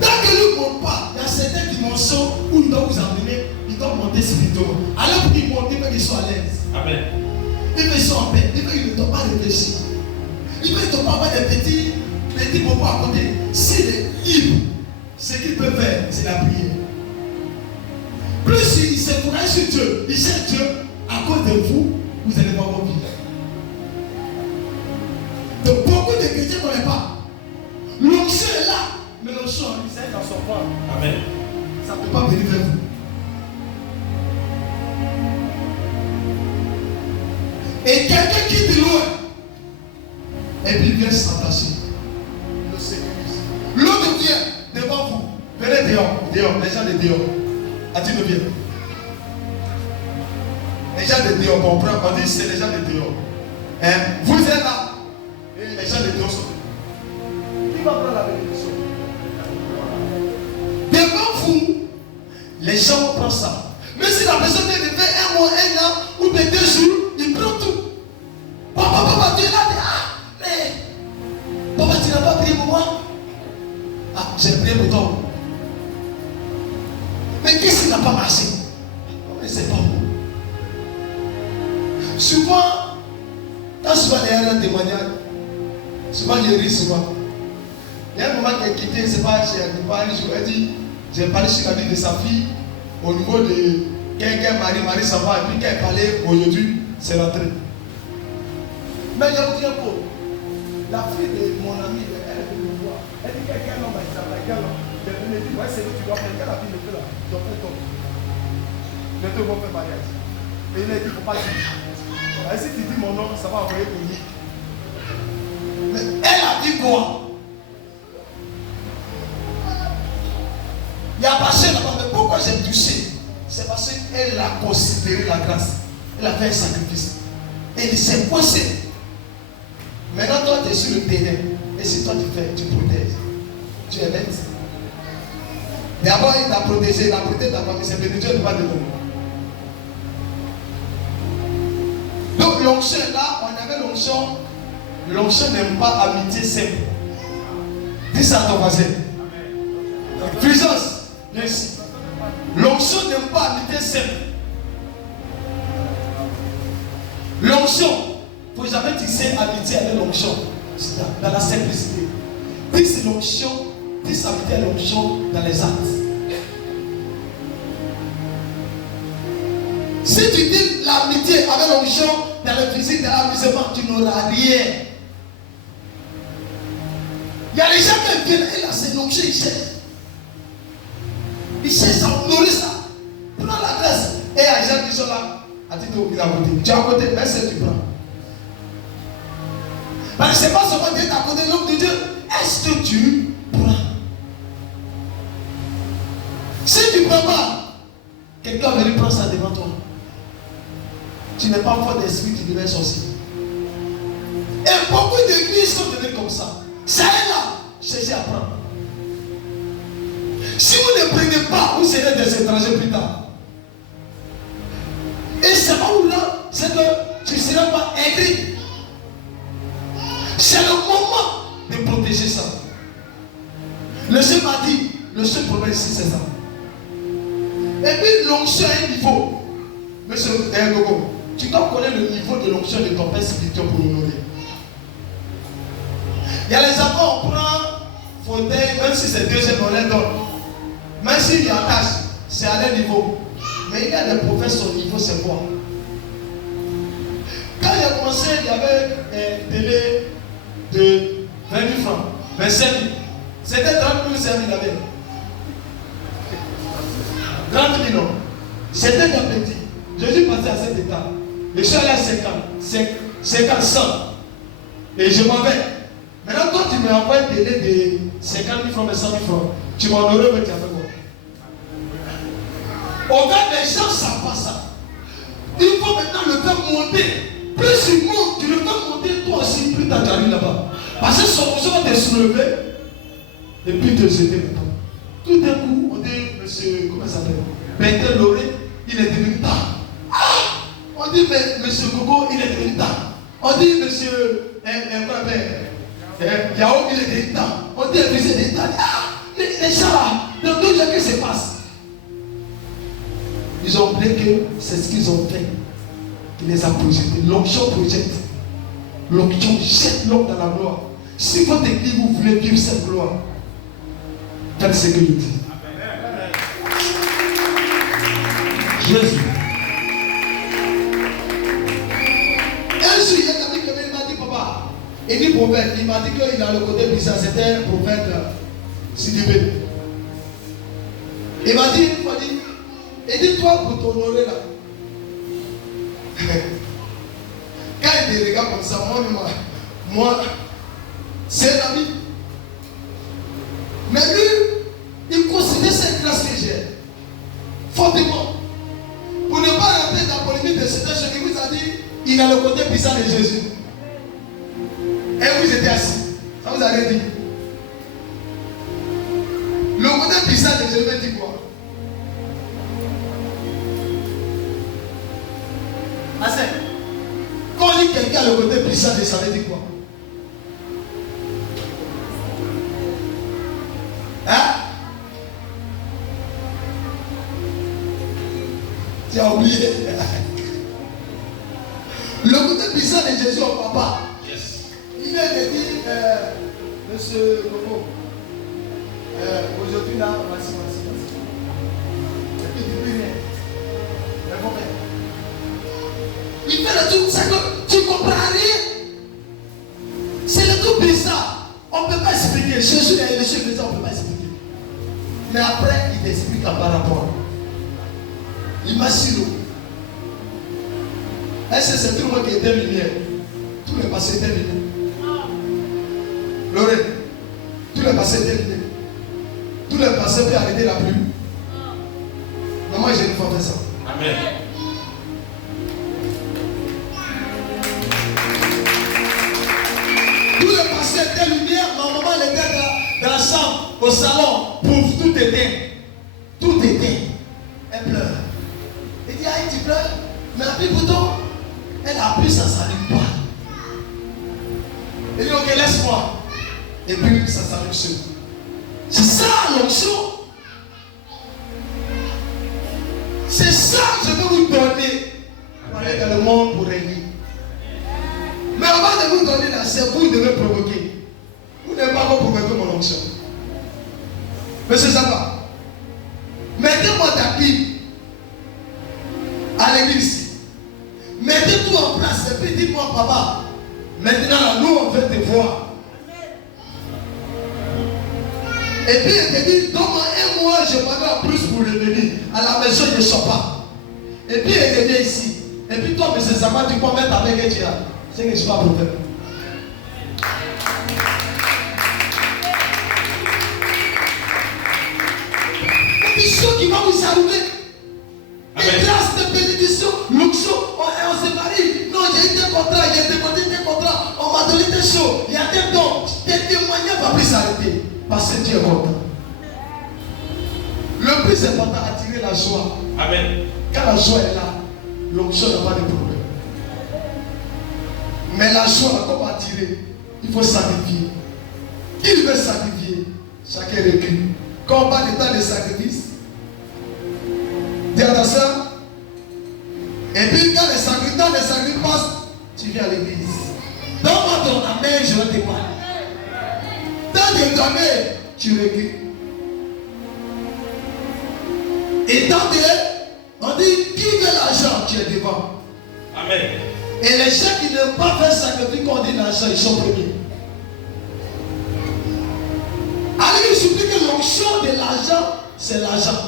Tant que lui ne monte pas, il y a certaines dimensions où il doit vous amener, il doit monter spirituellement. Alors pour qu'il monte, il veut qu'il soit à l'aise. Amen. Il veut qu'il soit en paix. Il veut qu'il ne doit pas réfléchir. Il veut qu'il ne doit pas avoir des petits bobos à côté. S'il est libre, ce qu'il peut faire, c'est la prière. Plus il se focalise sur Dieu, il cherche Dieu, à cause de vous, vous n'allez pas vivre. Donc beaucoup de chrétiens ne connaissent pas. L'onction est là, mais l'onction c'est dans son corps. Amen. Ça ne peut pas venir vers vous. Et quelqu'un qui est loin, et puis vient s'attacher. Il le sécurise. L'autre vient devant vous. Venez dehors, les gens de dehors. A-t-il de bien? Les gens de dehors, on dit c'est les gens de dehors. Hein? Vous êtes là, et les gens de dehors sont là. Qui va prendre la bénédiction? Devant vous, les gens vont prendre ça. Mais si la personne vient de faire un mois, un an, ou de 2 jours, il prend tout. Papa, tu es là, mais papa, tu n'as pas prié pour moi? Ah, j'ai prié pour toi. Mais qu'est-ce qui n'a pas marché? Mais c'est pas bon. Souvent, quand souvent il y a un témoignage, souvent je ris souvent. Il y a un moment qui est quitté, c'est pas, j'ai dit, j'ai parlé sur la vie de sa fille, au niveau de quelqu'un, Marie s'en va, et puis quand elle parlait aujourd'hui, c'est rentré. Mais je vous dis un peu, la fille de mon ami, elle est venue me voir. Elle dit quel homme a travaillé, quel homme. Elle me dit, ouais, c'est que tu dois faire, quelle la fille le fait là? Tu dois faire ton. Bientôt, ils vont faire mariage. Et il a dit, il ne faut pas dire. Et si tu dis mon nom, ça va envoyer ton lit. Mais elle a dit quoi? Il y a passé là-bas. a considéré la grâce. Il a fait un sacrifice. Et il s'est coincé. Maintenant, toi, tu es sur le terrain. Et si toi, tu fais, tu protèges. Tu es net. D'abord, il t'a protégé. Il a protégé ta famille. C'est béni. Dieu ne va pas te donner. Donc, l'onction, là, on avait l'onction. L'onction n'aime pas amitié simple. Dis ça à ton voisin. Puissance. Merci. L'onction n'aime pas amitié simple. L'onction, il ne faut jamais tisser amitié avec l'onction. Dans la simplicité. Tisse l'onction, tisse amitié à l'onction dans les actes. Si tu dis l'amitié avec l'onction dans le physique, dans l'amusement, tu n'auras rien. Il y a des gens qui viennent et là c'est l'onction, ils cherchent. Ils cherchent à honorer ça. Prends la grâce. Et il y a des gens qui sont là. À titre de à côté. Tu es à côté, mais c'est tu prends. Parce que ce n'est pas seulement d'être à côté de l'homme de Dieu. Est-ce que tu prends? Si tu ne prends pas, quelqu'un va venir prendre ça devant toi. Tu n'es pas fort d'esprit, tu deviens sorcier. Et beaucoup d'églises sont devenues comme ça. Ça est là, cherchez à prendre. Si vous ne prenez pas, vous serez des étrangers plus tard. Et c'est pas où là, c'est que tu ne seras pas aigri. C'est le moment de protéger ça. Le Seigneur m'a dit, le seul problème ici c'est ça. Et puis l'onction à un niveau. Monsieur Gogo, tu dois connaître le niveau de l'onction de ton père spirituel pour l'honorer. Il y a les enfants, on prend fauteuil, même si c'est deuxième, on les donne. Même s'il y a tâche, c'est à leur niveau. Mais il y a des prophètes, son niveau, c'est quoi? Quand il a commencé, il y avait un délai de 20 000 francs, 25 000. C'était 30 000, c'est il avait. 30 000 non. C'était un petit. Jésus passait à cet état. Je suis allé à 50, 100. Et je m'en vais. Maintenant, toi, tu m'as envoyé un délai de 50 000 francs, mais 100 000 francs. Tu m'as honoré, mais tu as fait quoi? Au fait, les gens ne savent pas ça. Il faut maintenant le faire monter. Plus il monte, tu le fais monter toi aussi, plus tu arrives là-bas. Parce que son va te soulever et puis te jeter maintenant. Tout d'un coup, on dit, monsieur, comment ça s'appelle? Bertrand Loré, il est devenu tard. Ah! On dit, mais monsieur Gogo, il est devenu tard. On dit, monsieur, Yao, il est devenu tard. On dit, monsieur, il est devenu tard. Ah! Les gens là, dans 2 jours, qu'est-ce qui se passe? Ils ont oublié que c'est ce qu'ils ont fait. Il les a projetés. L'onction projette. L'onction jette l'homme dans la gloire. Si votre église, vous voulez vivre cette gloire, faites ce que je dis. Jésus. Un jour, il y a un ami qui m'a dit, papa, il dit prophète, il m'a dit qu'il a le côté bizarre, c'était un prophète Sidibé. Il m'a dit, il dit, toi, pour t'honorer là, quand il te regarde comme ça, moi, c'est un ami. Mais lui, il considère cette grâce que j'ai fortement. Pour ne pas rentrer dans la polémique de certains choses, il vous a dit, il a le côté bizarre de Jésus. Et vous étiez assis. Ça vous a rien dit. Le côté bizarre de Jésus dit quoi? Quand on dit quelqu'un a le côté bizarre de Jésus, ça veut dire quoi? Hein? Tu as oublié. Le côté bizarre de Jésus au papa. Yes. Il vient de dire, monsieur Gogo, aujourd'hui là, voici. Et puis il dit rien. Il fait le truc, c'est que tu ne comprends rien. C'est le truc bizarre. On ne peut pas expliquer. Jésus est le chef de ça, on ne peut pas expliquer. Mais après, il t'explique par rapport. Il m'a si l'eau. Est-ce que c'est tout le monde qui est terminé? Tout le passé est terminé. Lorraine, tout le passé est terminé. Tout le passé peut arrêter la pluie. Mais moi, je ne fais pas ça. Amen. commençait à être lumière, ma maman elle était dans la chambre, au salon, pouf, tout était. Tout était. Elle pleure. Elle dit, aïe, tu pleures. Mais la Bible pourtant, elle a appris, ça ne s'allume pas. Elle dit, ok, laisse-moi. Et puis, ça s'allume seul. C'est ça l'onction. C'est ça que je veux vous donner. Pour aller dans le monde pour régner. Mais avant de vous donner la serre, vous devez provoquer. Vous n'avez pas provoquer mon onction. Monsieur Zaba, mettez-moi ta Bible à l'église. Mettez tout en place et puis dites-moi, papa, maintenant nous on veut te voir. Et puis il te dit, donne-moi un mois, je m'en en plus pour revenir. À la maison, je ne sors pas. Et puis il te dit ici. Et puis toi, monsieur Zaba, tu peux mettre avec Dieu. C'est que je ne suis pas prophète. Des choses qui vont vous arriver. Des grâces de bénédiction, l'onction, on se marie. Non, j'ai eu des contrats, j'ai demandé des contrats, on m'a donné des choses, il y a des dons, des témoignages ne vont plus s'arrêter. Parce que Dieu est content. Le plus important, attirer la joie. Amen. Quand la joie est là, l'onction n'a pas de problème. Mais la joie, comment attirer? Il faut sacrifier. Qui veut sacrifier? Chacun recule. Quand on parle du temps de sacrifice, dis à ta soeur. Et puis quand les sacrifices passent, tu viens à l'église. Donne-moi ton amen, je vais te parler. Dans tes données, tu recules. Et dans tes, on dit, qui veut l'argent, tu es devant. Amen. Et les gens qui n'aiment pas faire sacrifice quand on dit l'argent, ils sont premiers. Allez, il suffit que l'onction de l'argent, c'est l'argent.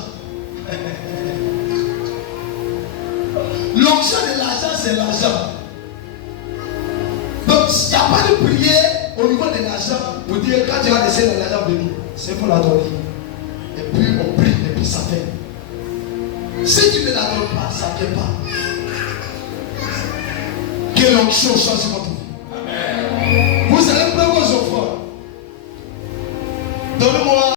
L'onction de l'argent, c'est l'argent. Donc, il n'y a pas de prière au niveau de l'argent pour dire quand tu vas laisser l'argent venir, c'est pour l'adorer. Et puis on prie, et puis ça fait. Si tu ne l'adores pas, ça ne fait pas. Que l'onction soit sur votre